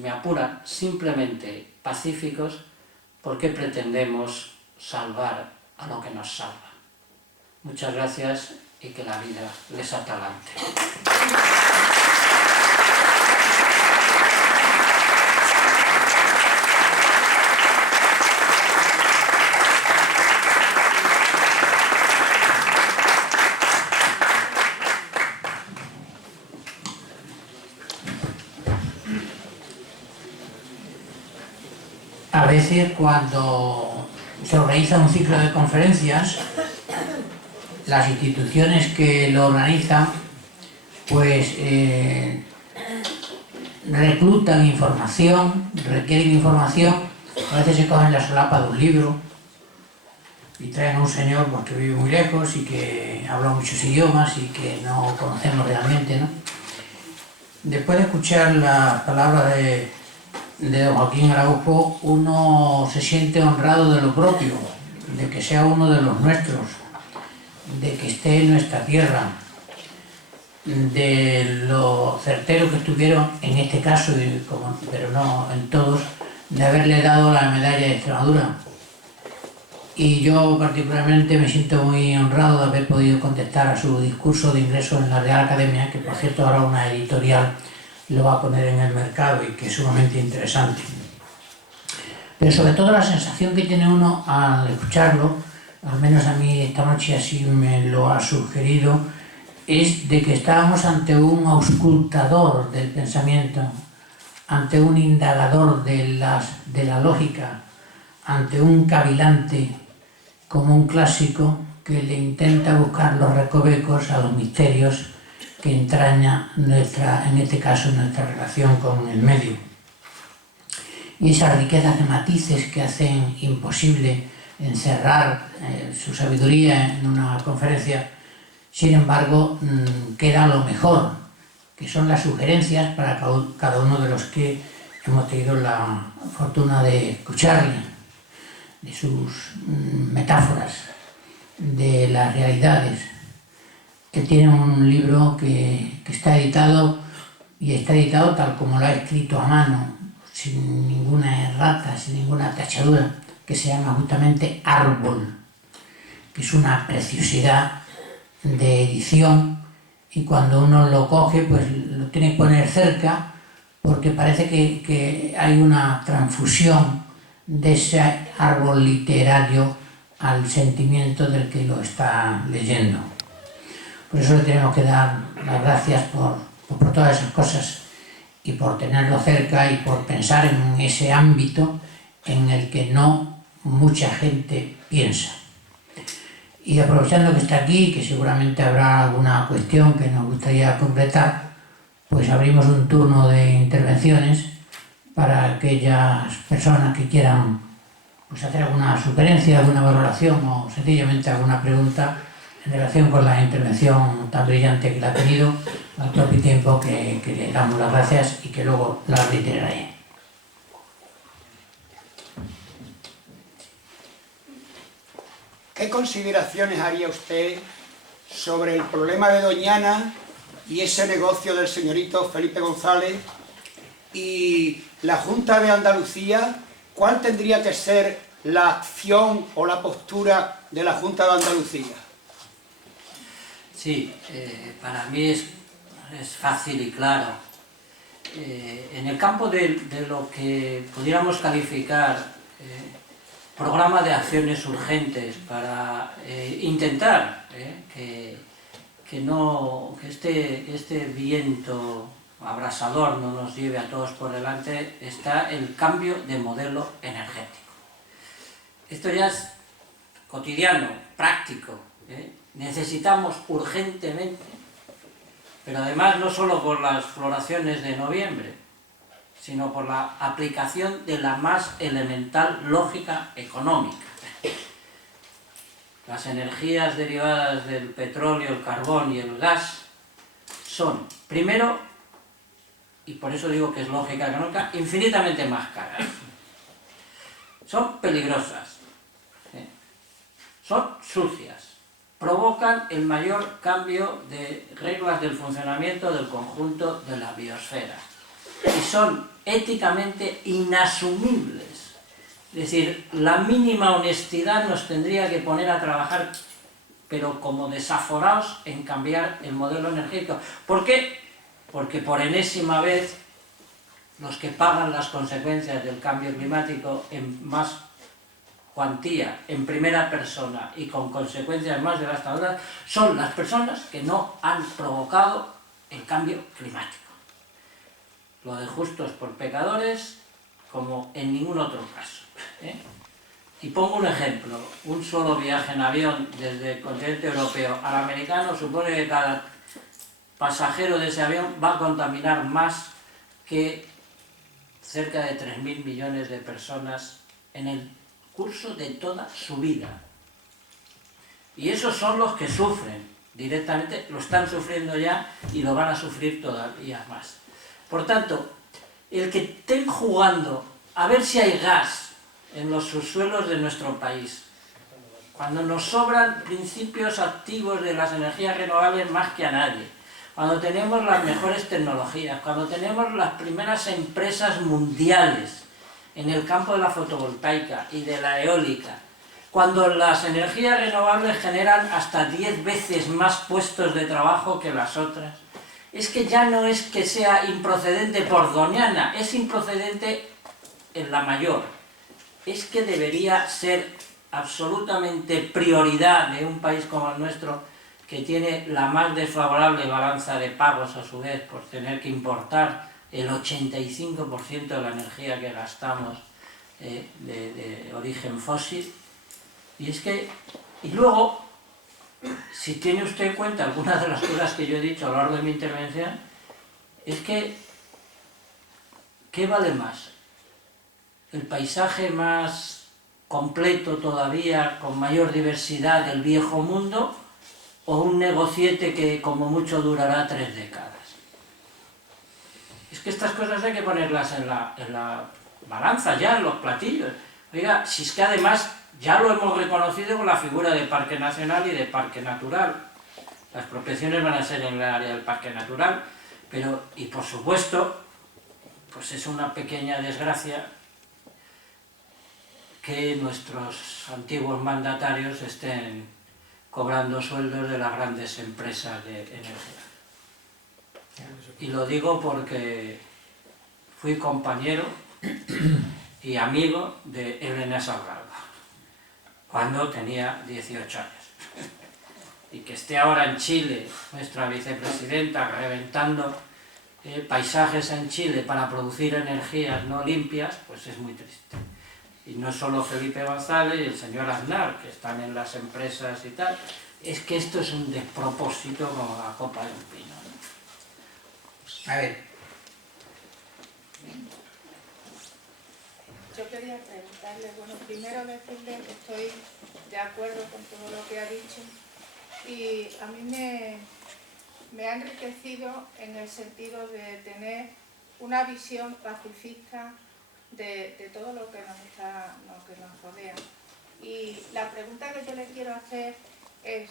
me apuran, simplemente pacíficos, porque pretendemos salvar a lo que nos salva. Muchas gracias y que la vida les atalante. A veces cuando se organiza un ciclo de conferencias, las instituciones que lo organizan pues reclutan información, requieren información, a veces se cogen la solapa de un libro y traen a un señor pues, que vive muy lejos y que habla muchos idiomas y que no conocemos realmente, ¿no? Después de escuchar las palabras de don Joaquín Araujo, uno se siente honrado de lo propio, de que sea uno de los nuestros, de que esté en nuestra tierra, de lo certero que estuvieron en este caso, pero no en todos, de haberle dado la medalla de Extremadura. Y yo particularmente me siento muy honrado de haber podido contestar a su discurso de ingreso en la Real Academia, que por cierto ahora una editorial lo va a poner en el mercado y que es sumamente interesante. Pero sobre todo la sensación que tiene uno al escucharlo, al menos a mí esta noche así me lo ha sugerido, es de que estábamos ante un auscultador del pensamiento, ante un indagador de la lógica, ante un cavilante como un clásico que le intenta buscar los recovecos a los misterios que entraña en este caso nuestra relación con el medio. Y esas riquezas de matices que hacen imposible encerrar su sabiduría en una conferencia, sin embargo, queda lo mejor, que son las sugerencias para cada uno de los que hemos tenido la fortuna de escucharle, de sus metáforas, de las realidades. Él tiene un libro que está editado, y está editado tal como lo ha escrito a mano, sin ninguna errata, sin ninguna tachadura, que se llama justamente Árbol, que es una preciosidad de edición, y cuando uno lo coge pues lo tiene que poner cerca porque parece que hay una transfusión de ese árbol literario al sentimiento del que lo está leyendo. Por eso le tenemos que dar las gracias por todas esas cosas y por tenerlo cerca y por pensar en ese ámbito en el que no mucha gente piensa. Y aprovechando que está aquí, que seguramente habrá alguna cuestión que nos gustaría completar, pues abrimos un turno de intervenciones para aquellas personas que quieran pues, hacer alguna sugerencia, alguna valoración o sencillamente alguna pregunta en relación con la intervención tan brillante que la ha tenido al propio tiempo que le damos las gracias y que luego la reiteraré. ¿Qué consideraciones haría usted sobre el problema de Doñana y ese negocio del señorito Felipe González y la Junta de Andalucía? ¿Cuál tendría que ser la acción o la postura de la Junta de Andalucía? Sí, para mí es fácil y claro. En el campo de lo que pudiéramos calificar programa de acciones urgentes para intentar que este viento abrasador no nos lleve a todos por delante, está el cambio de modelo energético. Esto ya es cotidiano, práctico. Necesitamos urgentemente, pero además no solo por las floraciones de noviembre, sino por la aplicación de la más elemental lógica económica. Las energías derivadas del petróleo, el carbón y el gas son, primero, y por eso digo que es lógica económica, infinitamente más caras. Son peligrosas, son sucias, provocan el mayor cambio de reglas del funcionamiento del conjunto de la biosfera y son éticamente inasumibles. Es decir, la mínima honestidad nos tendría que poner a trabajar, pero como desaforados en cambiar el modelo energético. ¿Por qué? Porque por enésima vez los que pagan las consecuencias del cambio climático en más cuantía, en primera persona y con consecuencias más devastadoras, son las personas que no han provocado el cambio climático. Lo de justos por pecadores, como en ningún otro caso. Y pongo un ejemplo, un solo viaje en avión desde el continente europeo al americano supone que cada pasajero de ese avión va a contaminar más que cerca de 3.000 millones de personas en el curso de toda su vida. Y esos son los que sufren directamente, lo están sufriendo ya y lo van a sufrir todavía más. Por tanto, el que estén jugando a ver si hay gas en los subsuelos de nuestro país, cuando nos sobran principios activos de las energías renovables más que a nadie, cuando tenemos las mejores tecnologías, cuando tenemos las primeras empresas mundiales en el campo de la fotovoltaica y de la eólica, cuando las energías renovables generan hasta 10 veces más puestos de trabajo que las otras, es que ya no es que sea improcedente por Doñana, es improcedente en la mayor. Es que debería ser absolutamente prioridad de un país como el nuestro, que tiene la más desfavorable balanza de pagos a su vez por tener que importar el 85% de la energía que gastamos de origen fósil. Y es que, y luego, si tiene usted en cuenta algunas de las cosas que yo he dicho a lo largo de mi intervención, es que, ¿qué vale más? ¿El paisaje más completo todavía, con mayor diversidad del viejo mundo, o un negociete que como mucho durará 3 décadas? Es que estas cosas hay que ponerlas en la balanza ya, en los platillos. Oiga, si es que además ya lo hemos reconocido con la figura de parque nacional y de parque natural. Las prospecciones van a ser en el área del parque natural, pero, y por supuesto, pues es una pequeña desgracia que nuestros antiguos mandatarios estén cobrando sueldos de las grandes empresas de energía. Y lo digo porque fui compañero y amigo de Elena Salgado cuando tenía 18 años. Y que esté ahora en Chile nuestra vicepresidenta reventando paisajes en Chile para producir energías no limpias, pues es muy triste. Y no solo Felipe González y el señor Aznar, que están en las empresas y tal, es que esto es un despropósito como la copa de un pino, ¿no? A ver, yo quería preguntarle, bueno, primero decirle que estoy de acuerdo con todo lo que ha dicho y a mí me ha enriquecido en el sentido de tener una visión pacifista de todo lo que nos rodea. Y la pregunta que yo le quiero hacer es,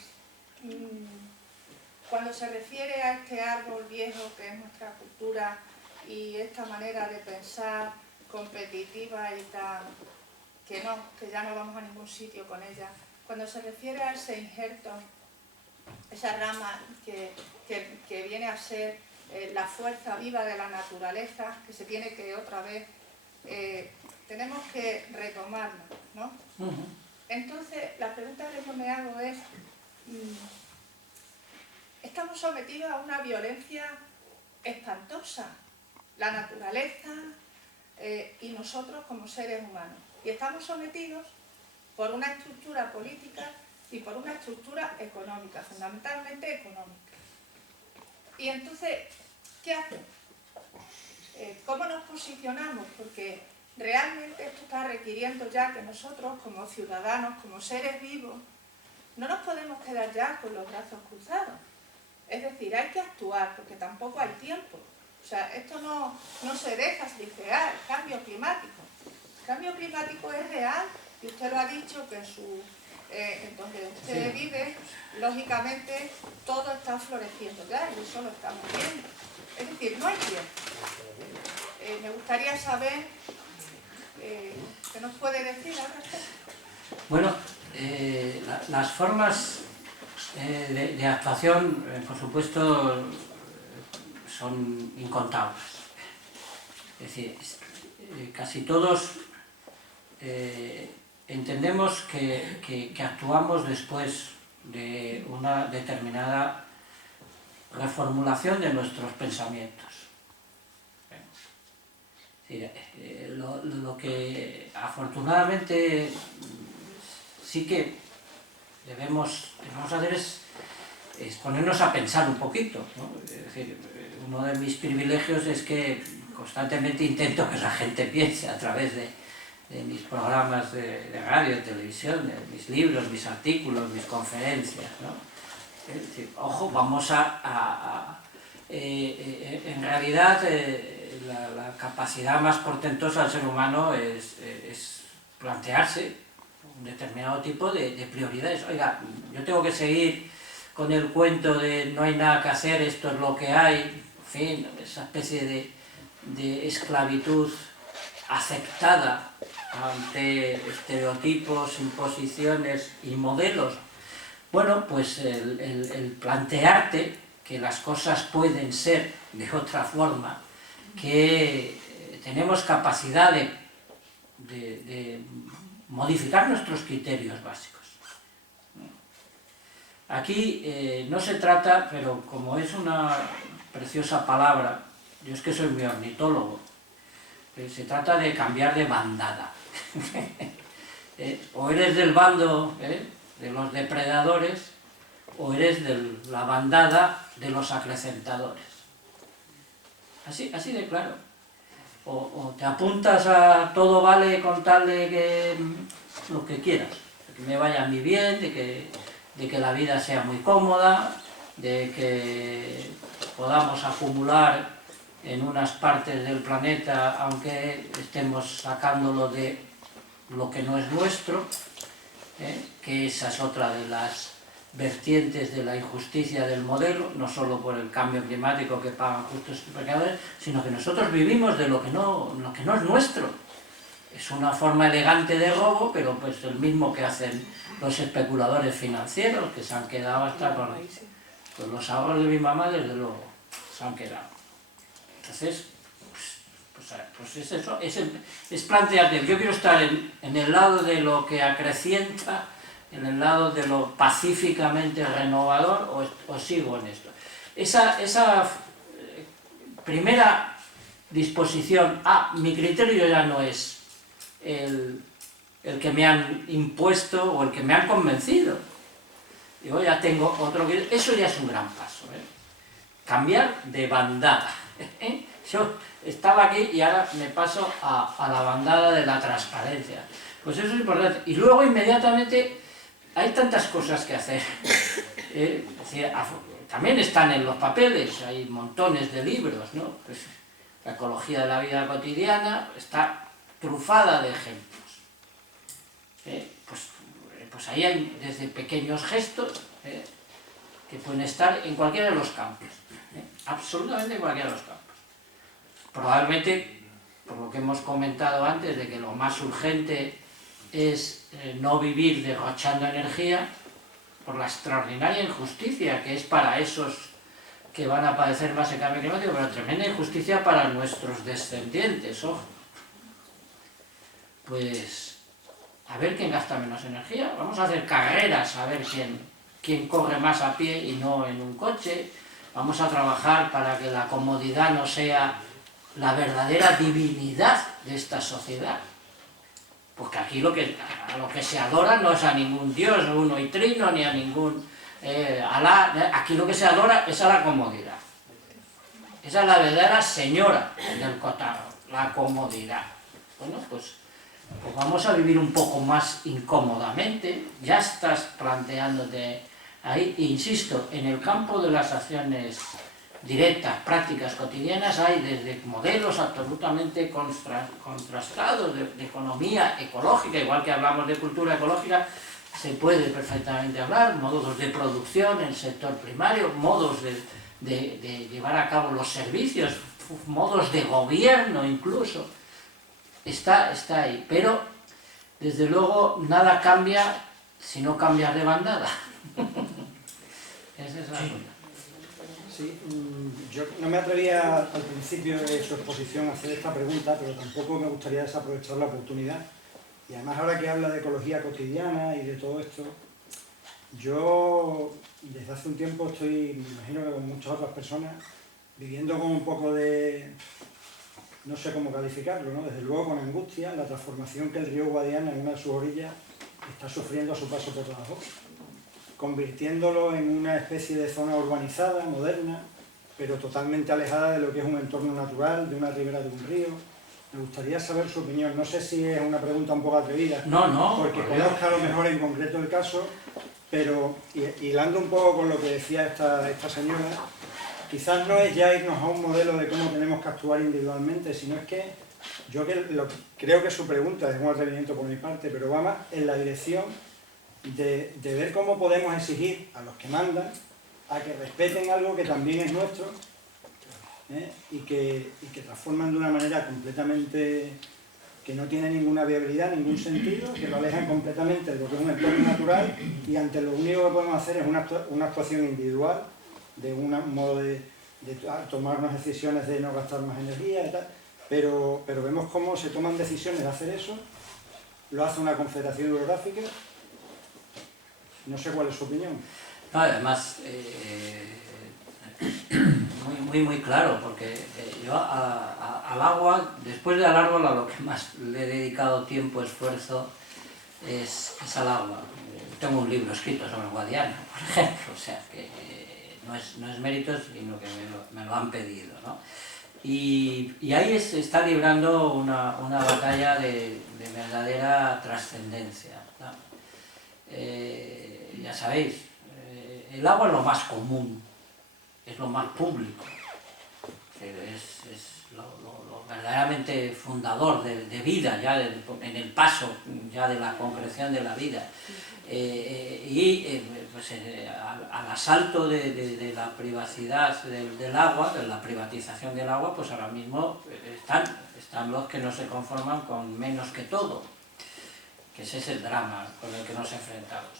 cuando se refiere a este árbol viejo que es nuestra cultura y esta manera de pensar competitiva y tan que ya no vamos a ningún sitio con ella, cuando se refiere a ese injerto, esa rama que viene a ser la fuerza viva de la naturaleza, que se tiene que otra vez, tenemos que retomarla, ¿no? Entonces, la pregunta que yo me hago es, estamos sometidos a una violencia espantosa, la naturaleza y nosotros como seres humanos. Y estamos sometidos por una estructura política y por una estructura económica, fundamentalmente económica. Y entonces, ¿qué hacemos? ¿Cómo nos posicionamos? Porque realmente esto está requiriendo ya que nosotros, como ciudadanos, como seres vivos, no nos podemos quedar ya con los brazos cruzados. Es decir, hay que actuar, porque tampoco hay tiempo. O sea, esto no se deja slicear, cambio climático. El cambio climático es real, y usted lo ha dicho, que en donde usted vive, lógicamente, todo está floreciendo ya, y eso lo estamos viendo. Es decir, no hay tiempo. Me gustaría saber, ¿qué nos puede decir al respecto? Bueno, las formas de actuación, por supuesto, son incontables. Es decir, casi todos entendemos que actuamos después de una determinada reformulación de nuestros pensamientos. Lo que afortunadamente sí que debemos hacer es ponernos a pensar un poquito, ¿no? Es decir, uno de mis privilegios es que constantemente intento que la gente piense a través de mis programas de radio, de televisión, de mis libros, mis artículos, mis conferencias, ¿no? Es decir, ojo, vamos en realidad la capacidad más portentosa del ser humano es plantearse un determinado tipo de prioridades. Oiga, yo tengo que seguir con el cuento de no hay nada que hacer, esto es lo que hay, en fin, esa especie de esclavitud aceptada ante estereotipos, imposiciones y modelos. Bueno, pues el plantearte que las cosas pueden ser de otra forma, que tenemos capacidad de modificar nuestros criterios básicos. Aquí no se trata, pero como es una preciosa palabra, yo es que soy muy ornitólogo, se trata de cambiar de bandada. O eres del bando de los depredadores, o eres de la bandada de los acrecentadores. Así de claro. O te apuntas a todo vale con tal de que lo que quieras, de que me vaya a mí bien, de que la vida sea muy cómoda, de que podamos acumular en unas partes del planeta, aunque estemos sacándolo de lo que no es nuestro, que esa es otra de las vertientes de la injusticia del modelo, no solo por el cambio climático que pagan justos y pecadores, sino que nosotros vivimos de lo que no es nuestro. Es una forma elegante de robo, pero pues el mismo que hacen los especuladores financieros, que se han quedado hasta con los ahorros de mi mamá, desde luego, se han quedado. Entonces, pues es eso, es plantearte, yo quiero estar en el lado de lo que acrecienta, en el lado de lo pacíficamente renovador, o sigo en esto. Esa primera disposición, mi criterio ya no es el que me han impuesto o el que me han convencido. Yo ya tengo otro que... Eso ya es un gran paso, ¿eh? Cambiar de bandada. Yo estaba aquí y ahora me paso a la bandada de la transparencia. Pues eso es importante. Y luego inmediatamente hay tantas cosas que hacer. Es decir, también están en los papeles, hay montones de libros, ¿no? Pues, la ecología de la vida cotidiana está trufada de ejemplos. Pues ahí hay desde pequeños gestos que pueden estar en cualquiera de los campos, absolutamente en cualquiera de los campos. Probablemente, por lo que hemos comentado antes, de que lo más urgente es no vivir derrochando energía, por la extraordinaria injusticia que es para esos que van a padecer más el cambio climático, pero tremenda injusticia para nuestros descendientes, ojo. Pues a ver quién gasta menos energía, vamos a hacer carreras a ver quién corre más a pie y no en un coche, vamos a trabajar para que la comodidad no sea la verdadera divinidad de esta sociedad. Porque aquí a lo que se adora no es a ningún dios uno y trino, ni a ningún Alá. Aquí lo que se adora es a la comodidad. Esa es la verdadera señora del cotarro, la comodidad. Bueno, pues vamos a vivir un poco más incómodamente. Ya estás planteándote ahí, insisto, en el campo de las acciones directas, prácticas, cotidianas, hay desde modelos absolutamente contrastados de economía ecológica, igual que hablamos de cultura ecológica, se puede perfectamente hablar, modos de producción en el sector primario, modos de llevar a cabo los servicios, modos de gobierno incluso, está ahí, pero desde luego nada cambia si no cambias de bandada. Esa es la cosa. Sí, yo no me atrevía al principio de su exposición a hacer esta pregunta, pero tampoco me gustaría desaprovechar la oportunidad. Y además ahora que habla de ecología cotidiana y de todo esto, yo desde hace un tiempo estoy, me imagino que con muchas otras personas, viviendo con un poco de, no sé cómo calificarlo, ¿no? Desde luego con angustia, la transformación que el río Guadiana en una de sus orillas está sufriendo a su paso por Badajoz, convirtiéndolo en una especie de zona urbanizada, moderna, pero totalmente alejada de lo que es un entorno natural, de una ribera de un río. Me gustaría saber su opinión. No sé si es una pregunta un poco atrevida, porque conozco a lo mejor en concreto el caso, pero hilando un poco con lo que decía esta señora, quizás no es ya irnos a un modelo de cómo tenemos que actuar individualmente, sino es que yo creo que su pregunta es un atrevimiento por mi parte, pero va más en la dirección de ver cómo podemos exigir a los que mandan a que respeten algo que también es nuestro, y que transforman de una manera completamente que no tiene ninguna viabilidad, ningún sentido, que lo alejan completamente de lo que es un entorno natural, y ante lo único que podemos hacer es una actuación individual, de un modo de tomar unas decisiones de no gastar más energía y tal, pero vemos cómo se toman decisiones de hacer eso, lo hace una confederación hidrográfica. No sé cuál es su opinión. No, además, muy claro, porque yo al agua, después del árbol, a lo que más le he dedicado tiempo, esfuerzo, es al agua. Tengo un libro escrito sobre el Guadiana, por ejemplo, o sea, que no es mérito, sino que me lo han pedido, ¿no? Y ahí se está librando una batalla de verdadera trascendencia, ¿no? Ya sabéis, el agua es lo más común, es lo más público, es lo verdaderamente fundador de vida, ya en el paso ya de la concreción de la vida. pues, al asalto de la privacidad del agua, de la privatización del agua, pues ahora mismo están los que no se conforman con menos que todo, que ese es el drama con el que nos enfrentamos.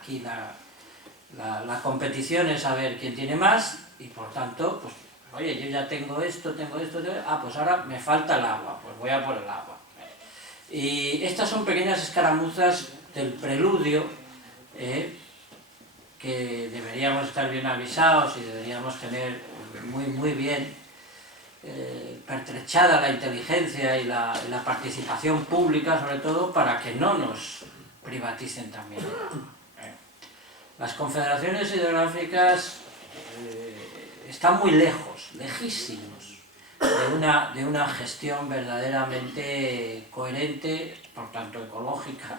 Aquí la competición es saber quién tiene más y por tanto, pues, oye, yo ya tengo esto, pues ahora me falta el agua, pues voy a por el agua. Y estas son pequeñas escaramuzas del preludio, que deberíamos estar bien avisados y deberíamos tener muy bien pertrechada la inteligencia y la participación pública, sobre todo, para que no nos privaticen también. Las confederaciones hidrográficas están muy lejos, lejísimos, de una gestión verdaderamente coherente, por tanto ecológica,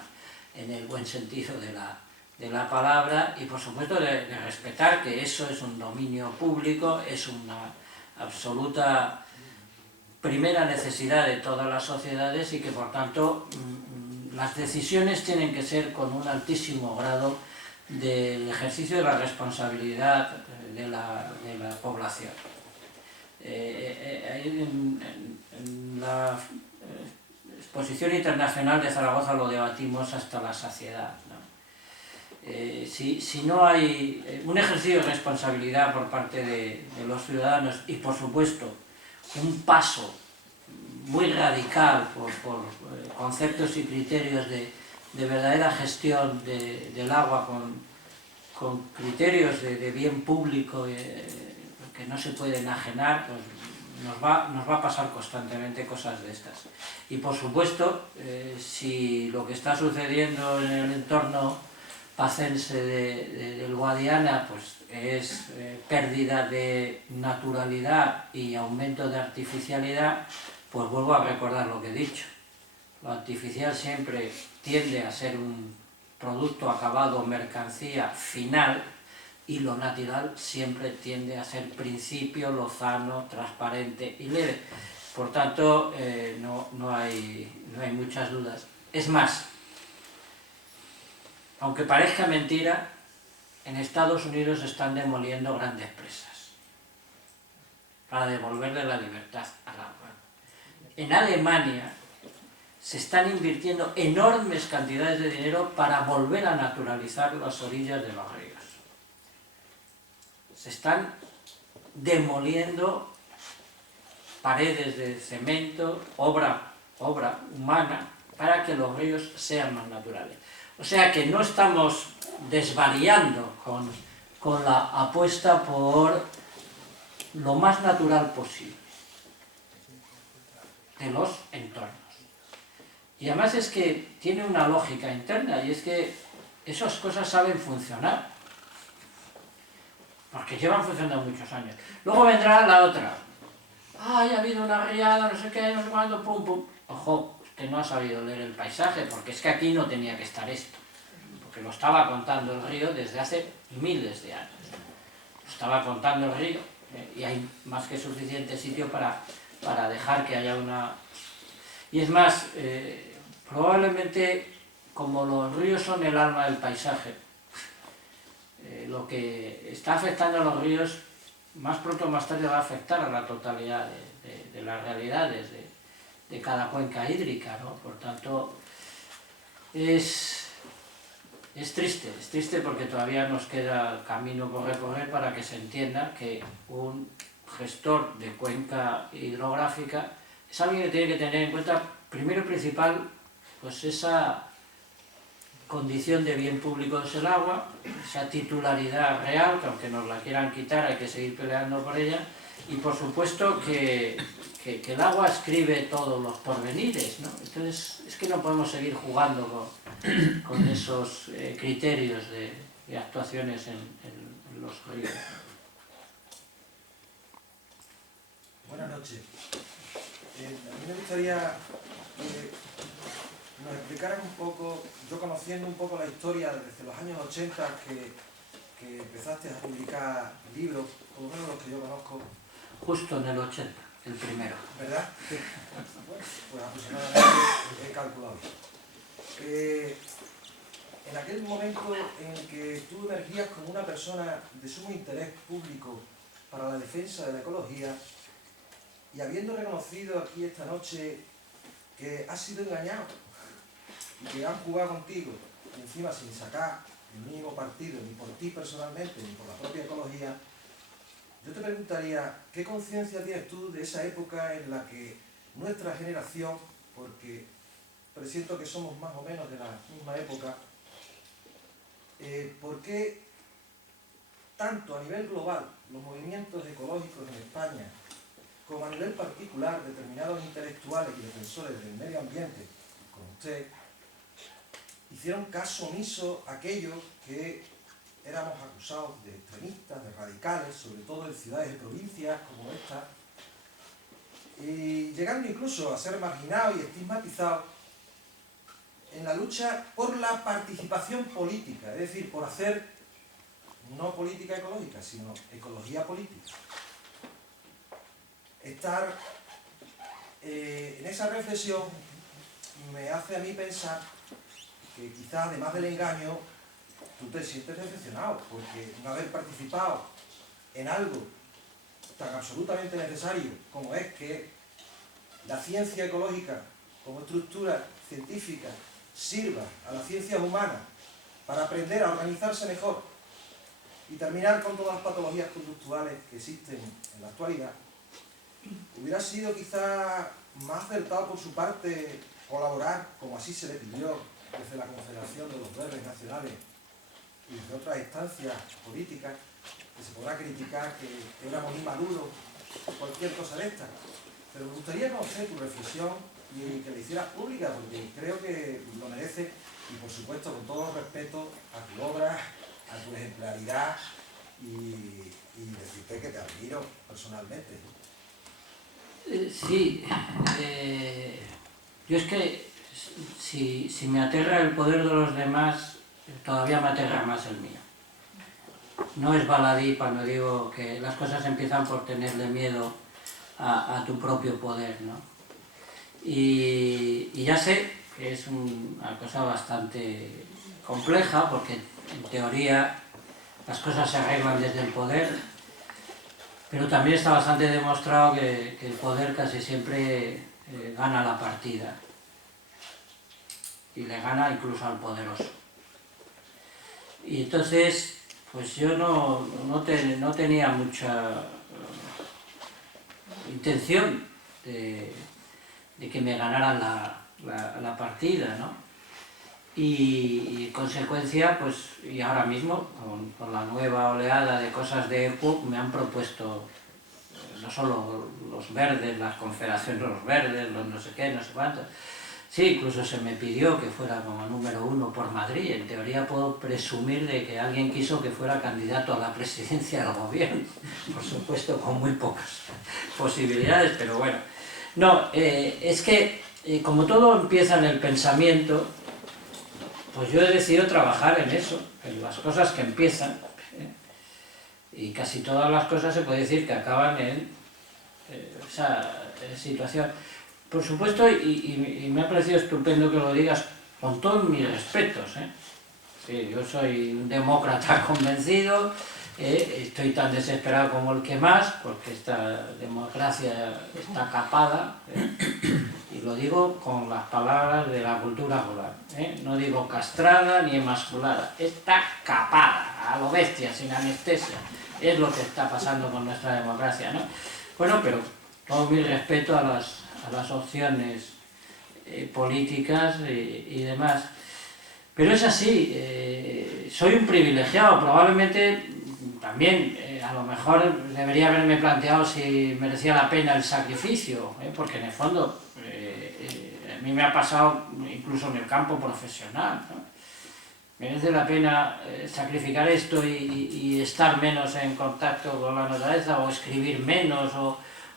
en el buen sentido de la palabra, y por supuesto de respetar que eso es un dominio público, es una absoluta primera necesidad de todas las sociedades y que por tanto las decisiones tienen que ser con un altísimo grado del ejercicio de la responsabilidad de la población. En la Exposición Internacional de Zaragoza lo debatimos hasta la saciedad, ¿no? Si no hay un ejercicio de responsabilidad por parte de los ciudadanos y por supuesto un paso muy radical por conceptos y criterios de verdadera gestión del agua con criterios de bien público que no se pueden enajenar, pues nos va a pasar constantemente cosas de estas. Y por supuesto, si lo que está sucediendo en el entorno pacense del Guadiana pues es pérdida de naturalidad y aumento de artificialidad, pues vuelvo a recordar lo que he dicho. Lo artificial siempre tiende a ser un producto acabado, mercancía final, y lo natural siempre tiende a ser principio, lozano, transparente y leve. Por tanto, no hay muchas dudas. Es más, aunque parezca mentira, en Estados Unidos están demoliendo grandes presas para devolverle la libertad al agua. En Alemania se están invirtiendo enormes cantidades de dinero para volver a naturalizar las orillas de los ríos. Se están demoliendo paredes de cemento, obra humana, para que los ríos sean más naturales. O sea que no estamos desvariando con la apuesta por lo más natural posible de los entornos. Y además es que tiene una lógica interna, y es que esas cosas saben funcionar, porque llevan funcionando muchos años. Luego vendrá la otra. ¡Ay, ha habido una riada, no sé qué, no sé cuándo, pum, pum! Ojo, usted no ha sabido leer el paisaje, porque es que aquí no tenía que estar esto. Porque lo estaba contando el río desde hace miles de años. Lo estaba contando el río, y hay más que suficiente sitio para dejar que haya una... Y es más, probablemente, como los ríos son el alma del paisaje, lo que está afectando a los ríos, más pronto o más tarde va a afectar a la totalidad de las realidades de cada cuenca hídrica, ¿no? Por tanto, es triste porque todavía nos queda camino por recorrer para que se entienda que un gestor de cuenca hidrográfica es alguien que tiene que tener en cuenta, primero y principal, pues esa condición de bien público es el agua, esa titularidad real, que aunque nos la quieran quitar hay que seguir peleando por ella, y por supuesto que el agua escribe todos los porvenires, ¿no? Entonces es que no podemos seguir jugando con esos criterios de actuaciones en los ríos. Buenas noches. A mí me gustaría nos explicaran un poco, yo conociendo un poco la historia desde los años 80 que empezaste a publicar libros, por lo menos los que yo conozco. Justo en el 80, el primero. ¿Verdad? Bueno, pues aproximadamente he calculado. en aquel momento en el que tú emergías como una persona de sumo interés público para la defensa de la ecología, y habiendo reconocido aquí esta noche que has sido engañado y que han jugado contigo, y encima sin sacar el mínimo partido ni por ti personalmente ni por la propia ecología, yo te preguntaría, ¿qué conciencia tienes tú de esa época en la que nuestra generación, porque presiento que somos más o menos de la misma época, por qué tanto a nivel global los movimientos ecológicos en España como a nivel particular determinados intelectuales y defensores del medio ambiente, como usted, hicieron caso omiso a aquellos que éramos acusados de extremistas, de radicales, sobre todo en ciudades y provincias como esta, y llegando incluso a ser marginados y estigmatizados en la lucha por la participación política, es decir, por hacer no política ecológica, sino ecología política. Estar en esa reflexión me hace a mí pensar que quizás además del engaño tú te sientes decepcionado porque no haber participado en algo tan absolutamente necesario como es que la ciencia ecológica como estructura científica sirva a las ciencias humanas para aprender a organizarse mejor y terminar con todas las patologías conductuales que existen en la actualidad, hubiera sido quizá más acertado por su parte colaborar, como así se le pidió desde la Confederación de los Verdes Nacionales y desde otras instancias políticas, que se podrá criticar que éramos inmaduros o cualquier cosa de esta. Pero me gustaría conocer tu reflexión y que la hicieras pública, porque creo que lo merece, y por supuesto con todo respeto a tu obra, a tu ejemplaridad y decirte que te admiro personalmente. Sí, yo es que si me aterra el poder de los demás, todavía me aterra más el mío. No es baladí cuando digo que las cosas empiezan por tenerle miedo a tu propio poder, ¿no? Y ya sé que es una cosa bastante compleja, porque en teoría las cosas se arreglan desde el poder, pero también está bastante demostrado que el poder casi siempre gana la partida, y le gana incluso al poderoso. Y entonces, pues yo no tenía mucha intención de que me ganaran la partida, ¿no? Y en consecuencia, pues, y ahora mismo, con la nueva oleada de cosas de EPUC, me han propuesto no solo los verdes, las confederaciones de los verdes, los no sé qué, no sé cuántos. Sí, incluso se me pidió que fuera como número 1 por Madrid. En teoría puedo presumir de que alguien quiso que fuera candidato a la presidencia del gobierno. Por supuesto, con muy pocas posibilidades, pero bueno. No, es que como todo empieza en el pensamiento, pues yo he decidido trabajar en eso, en las cosas que empiezan, y casi todas las cosas se puede decir que acaban en esa situación. Por supuesto, y me ha parecido estupendo que lo digas con todos mis respetos, sí, yo soy un demócrata convencido, estoy tan desesperado como el que más, porque esta democracia está capada, y lo digo con las palabras de la cultura rural, no digo castrada ni emasculada, está capada, a lo bestia, sin anestesia, es lo que está pasando con nuestra democracia, ¿no? Bueno, pero todo mi respeto a las opciones políticas y demás. Pero es así, soy un privilegiado, probablemente también a lo mejor debería haberme planteado si merecía la pena el sacrificio, porque en el fondo a mí me ha pasado incluso en el campo profesional, ¿no? Merece la pena sacrificar esto y estar menos en contacto con la naturaleza, o escribir menos,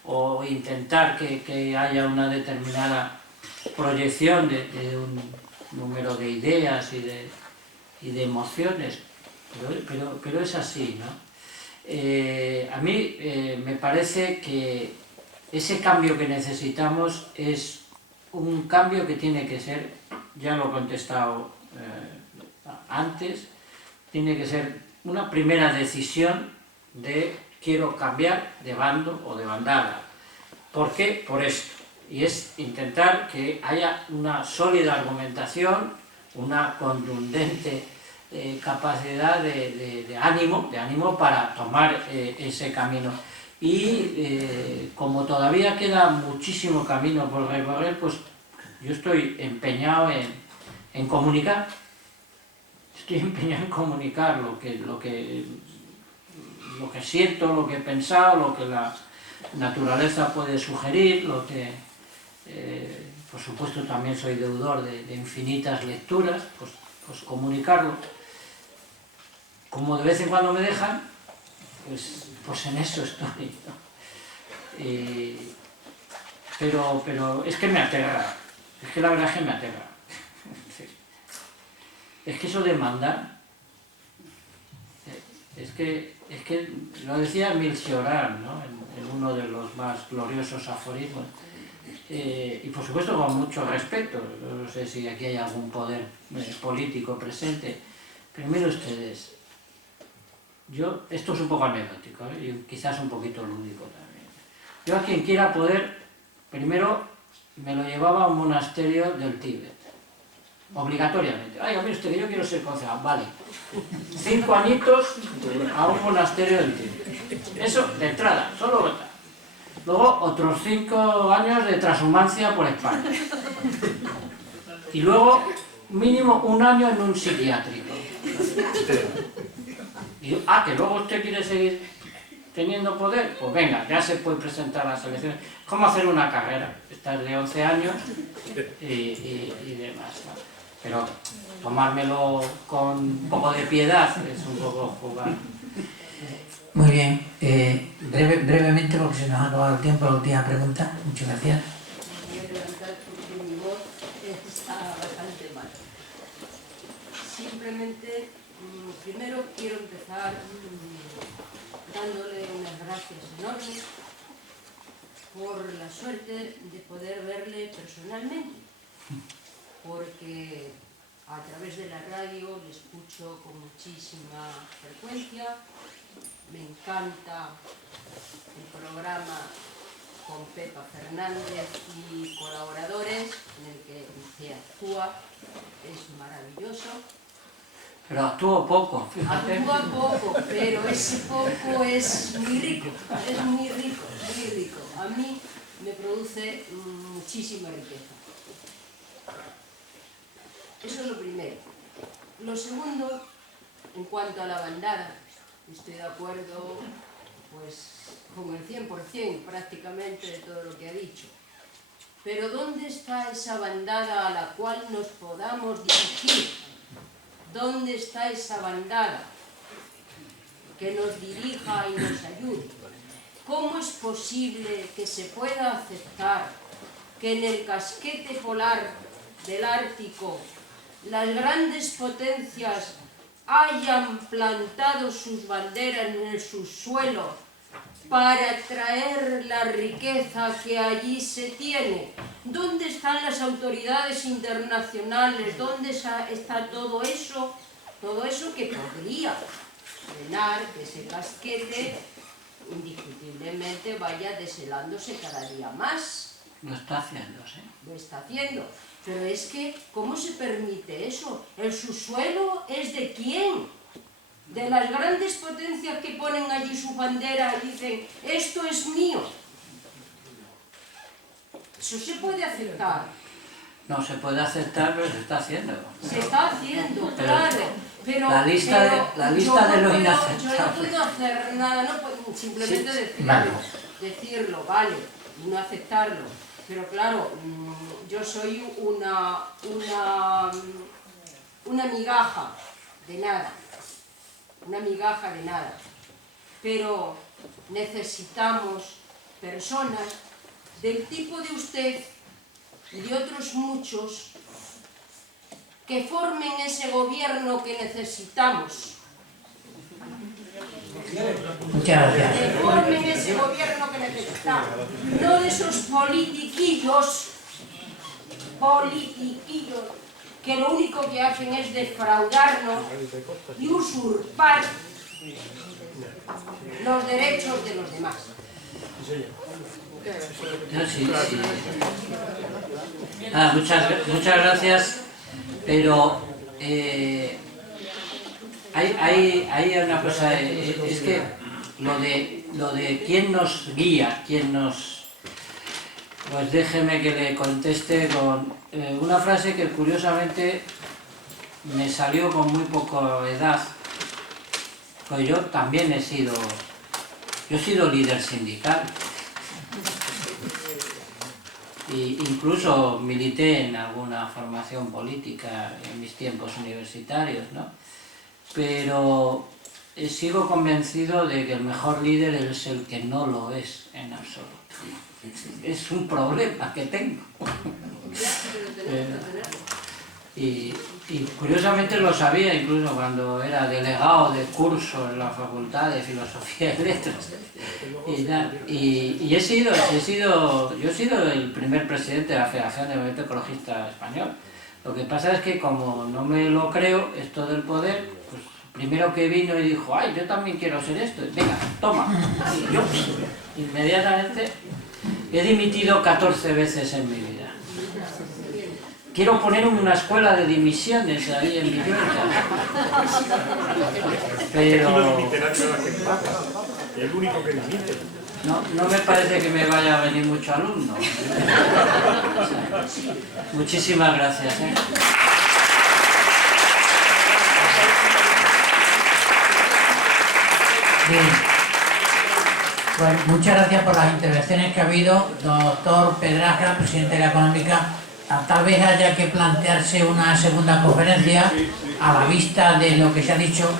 o intentar que haya una determinada proyección de un número de ideas y de emociones, pero es así, ¿no? A mí me parece que ese cambio que necesitamos es un cambio que tiene que ser, ya lo he contestado antes tiene que ser una primera decisión de quiero cambiar de bando o de bandada. ¿Por qué? Por esto. Y es intentar que haya una sólida argumentación, una contundente capacidad de ánimo para tomar ese camino. Y como todavía queda muchísimo camino por recorrer, pues yo estoy empeñado en comunicar. Estoy empeñado en comunicar lo que siento, lo que he pensado, lo que la naturaleza puede sugerir, lo que por supuesto también soy deudor de infinitas lecturas, pues comunicarlo. Como de vez en cuando me dejan, pues en eso estoy, ¿no? Pero es que me aterra, es que la verdad es que me aterra. Es que eso de mandar, es que lo decía Emile Cioran, ¿no? en uno de los más gloriosos aforismos, y por supuesto con mucho respeto. No sé si aquí hay algún poder político presente, pero miren ustedes, esto es un poco anecdótico, y quizás un poquito lúdico también. Yo a quien quiera poder, primero me lo llevaba a un monasterio del Tíbet, obligatoriamente. Ay, mire usted, que yo quiero ser concejal, vale. 5 añitos a un monasterio del Tíbet. Eso de entrada, solo votar. Luego otros 5 años de transhumancia por España. Y luego mínimo 1 año en un psiquiátrico. Y, que luego usted quiere seguir teniendo poder, pues venga, ya se puede presentar a las elecciones. ¿Cómo hacer una carrera? Esta es de 11 años y demás, ¿no? Pero tomármelo con un poco de piedad es un poco jugar. Muy bien, brevemente, porque se nos ha acabado el tiempo, la última pregunta. Muchas gracias. Voy a levantar porque mi voz está bastante mal. Simplemente, primero quiero empezar dándole unas gracias enormes por la suerte de poder verle personalmente, porque a través de la radio le escucho con muchísima frecuencia. Me encanta el programa con Pepa Fernández y colaboradores en el que se actúa, es maravilloso. Pero actúo poco, fíjate. Actúa poco, pero ese poco es muy rico, es muy rico, muy rico. A mí me produce muchísima riqueza. Eso es lo primero. Lo segundo, en cuanto a la bandada, estoy de acuerdo pues, con el 100% prácticamente de todo lo que ha dicho. Pero ¿dónde está esa bandada a la cual nos podamos dirigir? ¿Dónde está esa bandada que nos dirija y nos ayude? ¿Cómo es posible que se pueda aceptar que en el casquete polar del Ártico las grandes potencias hayan plantado sus banderas en el subsuelo para traer la riqueza que allí se tiene? ¿Dónde están las autoridades internacionales? ¿Dónde está todo eso? Todo eso que podría frenar que ese casquete indiscutiblemente vaya deshelándose cada día más. Lo está haciendo, sí. Lo está haciendo. Pero es que, ¿cómo se permite eso? ¿El subsuelo es de quién? De las grandes potencias que ponen allí su bandera y dicen, esto es mío. Eso se puede aceptar. No se puede aceptar, pero se está haciendo. Se está haciendo, claro. Pero, la lista de lo inaceptable. Yo no puedo hacer nada, no puedo simplemente Sí, decirlo, vale, y no aceptarlo. Pero claro, yo soy una migaja de nada. Una migaja de nada. Pero necesitamos personas del tipo de usted y de otros muchos que formen ese gobierno que necesitamos. Muchas gracias. Que formen ese gobierno que necesitamos. No de esos politiquillos que lo único que hacen es defraudarnos y usurpar los derechos de los demás. Sí. Muchas gracias, pero hay una cosa, es que lo de quién nos guía, quién nos... Pues déjeme que le conteste con una frase que curiosamente me salió con muy poca edad, pues yo también he sido líder sindical. Incluso milité en alguna formación política en mis tiempos universitarios, ¿no? Pero sigo convencido de que el mejor líder es el que no lo es en absoluto. Es un problema que tengo. Y curiosamente lo sabía incluso cuando era delegado de curso en la Facultad de Filosofía y Letras. Y yo he sido el primer presidente de la Federación del Movimiento Ecologista Español. Lo que pasa es que como no me lo creo, esto del poder, pues primero que vino y dijo, ay, yo también quiero ser esto, venga, toma. Y yo inmediatamente he dimitido 14 veces en mi vida. Quiero poner una escuela de dimisiones ahí en Villuerca. Pero el único que dimite. no me parece que me vaya a venir mucho alumno. Muchísimas gracias. Bien. Pues muchas gracias por las intervenciones que ha habido. Doctor Pedraja, presidente de la Económica, tal vez haya que plantearse una segunda conferencia a la vista de lo que se ha dicho,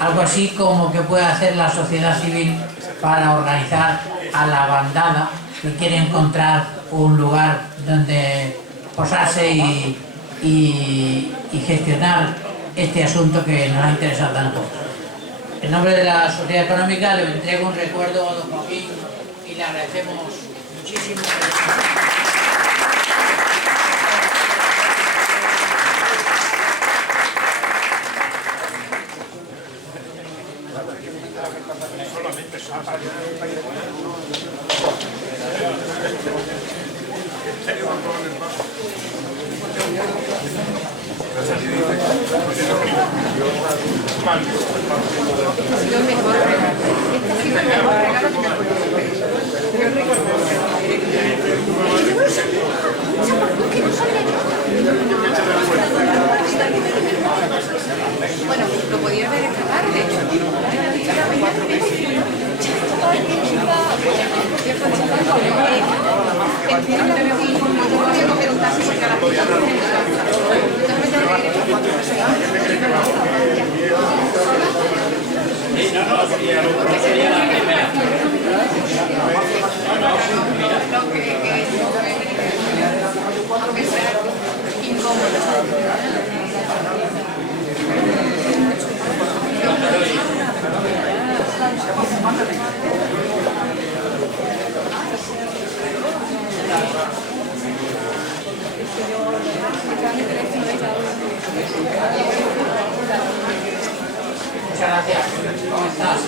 algo así como que puede hacer la sociedad civil para organizar a la bandada que quiere encontrar un lugar donde posarse y gestionar este asunto que nos ha interesado tanto. En nombre de la Sociedad Económica le entrego un recuerdo a don Joaquín y le agradecemos muchísimo. Bueno, lo podía ver esta tarde. Muchas gracias. ¿Cómo estás?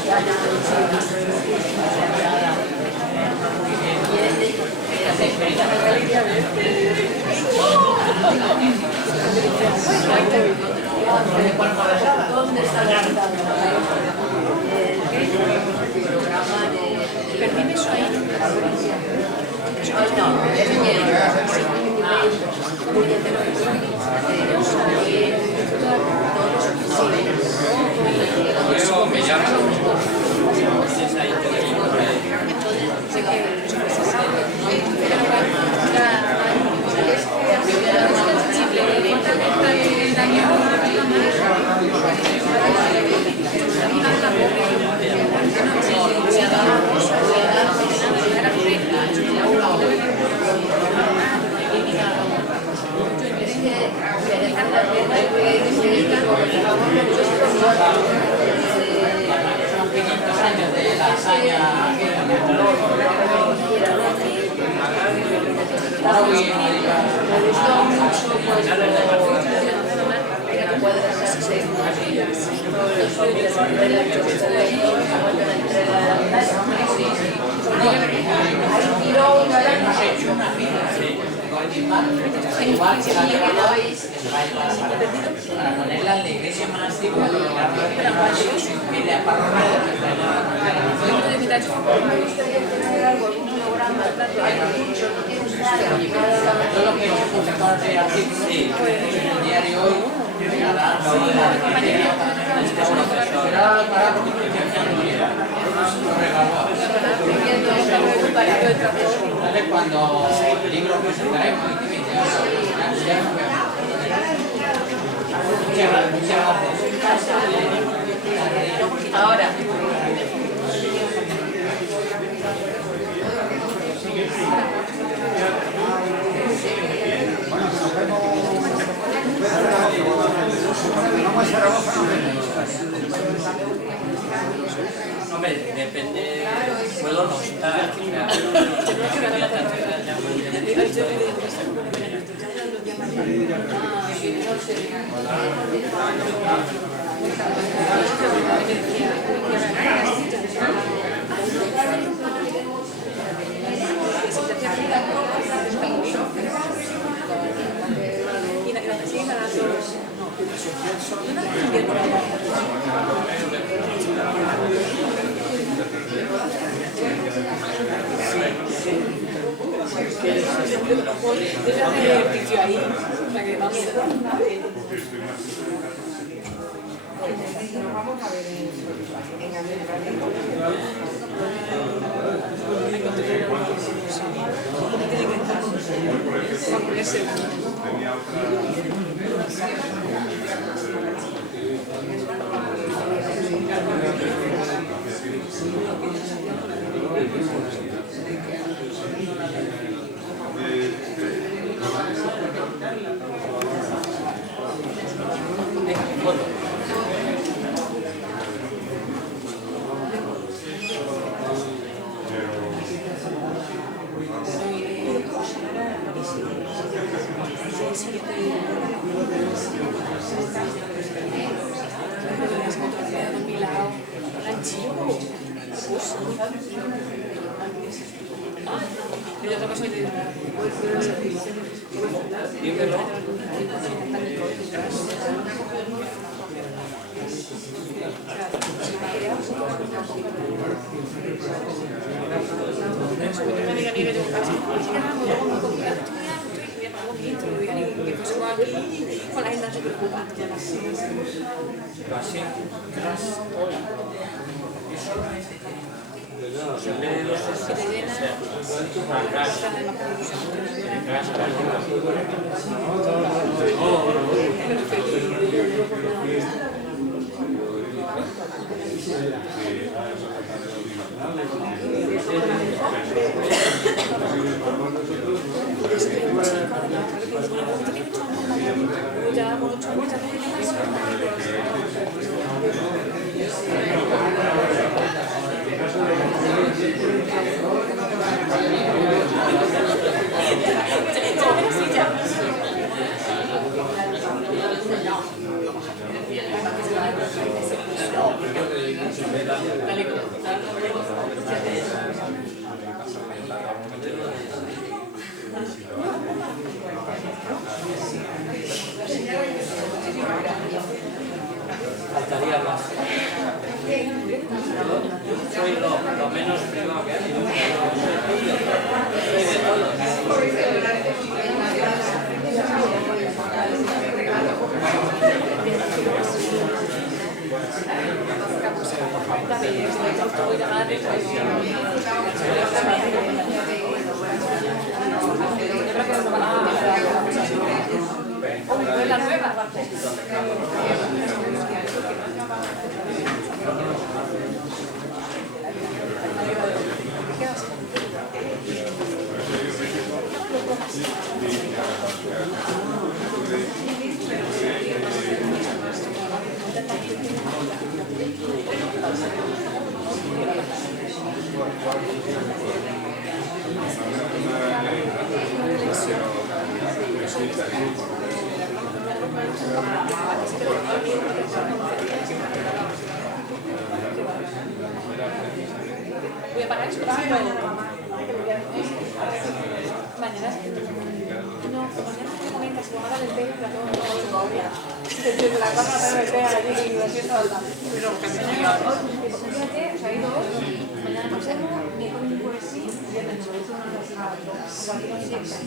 ¿Dónde está la programa de... Perdíme eso ahí. No, es Luego me llaman. De la hazaña me gustó mucho, pues, Hemos hecho una fila con mi madre, igual que la para ponerla en la iglesia más antigua que la parroquia todo lo que hemos publicado de artículos en el diario hoy cuando el libro presentaremos muchas gracias. Ahora. Hombre, depende, puedo no estar, Vamos a ver en faltaría más. Soy lo menos privado que hay. Soy de todo. la nueva. yo para esto. Mañana no, mañana me comentas si van del pelo, pero todo desde la cama de BP allí y la fiesta alta. Pero fíjate, o sea, hay dos, mañana pasemos, miércoles jueves sí, viernes no, eso no lo sabes. Aquí no sé.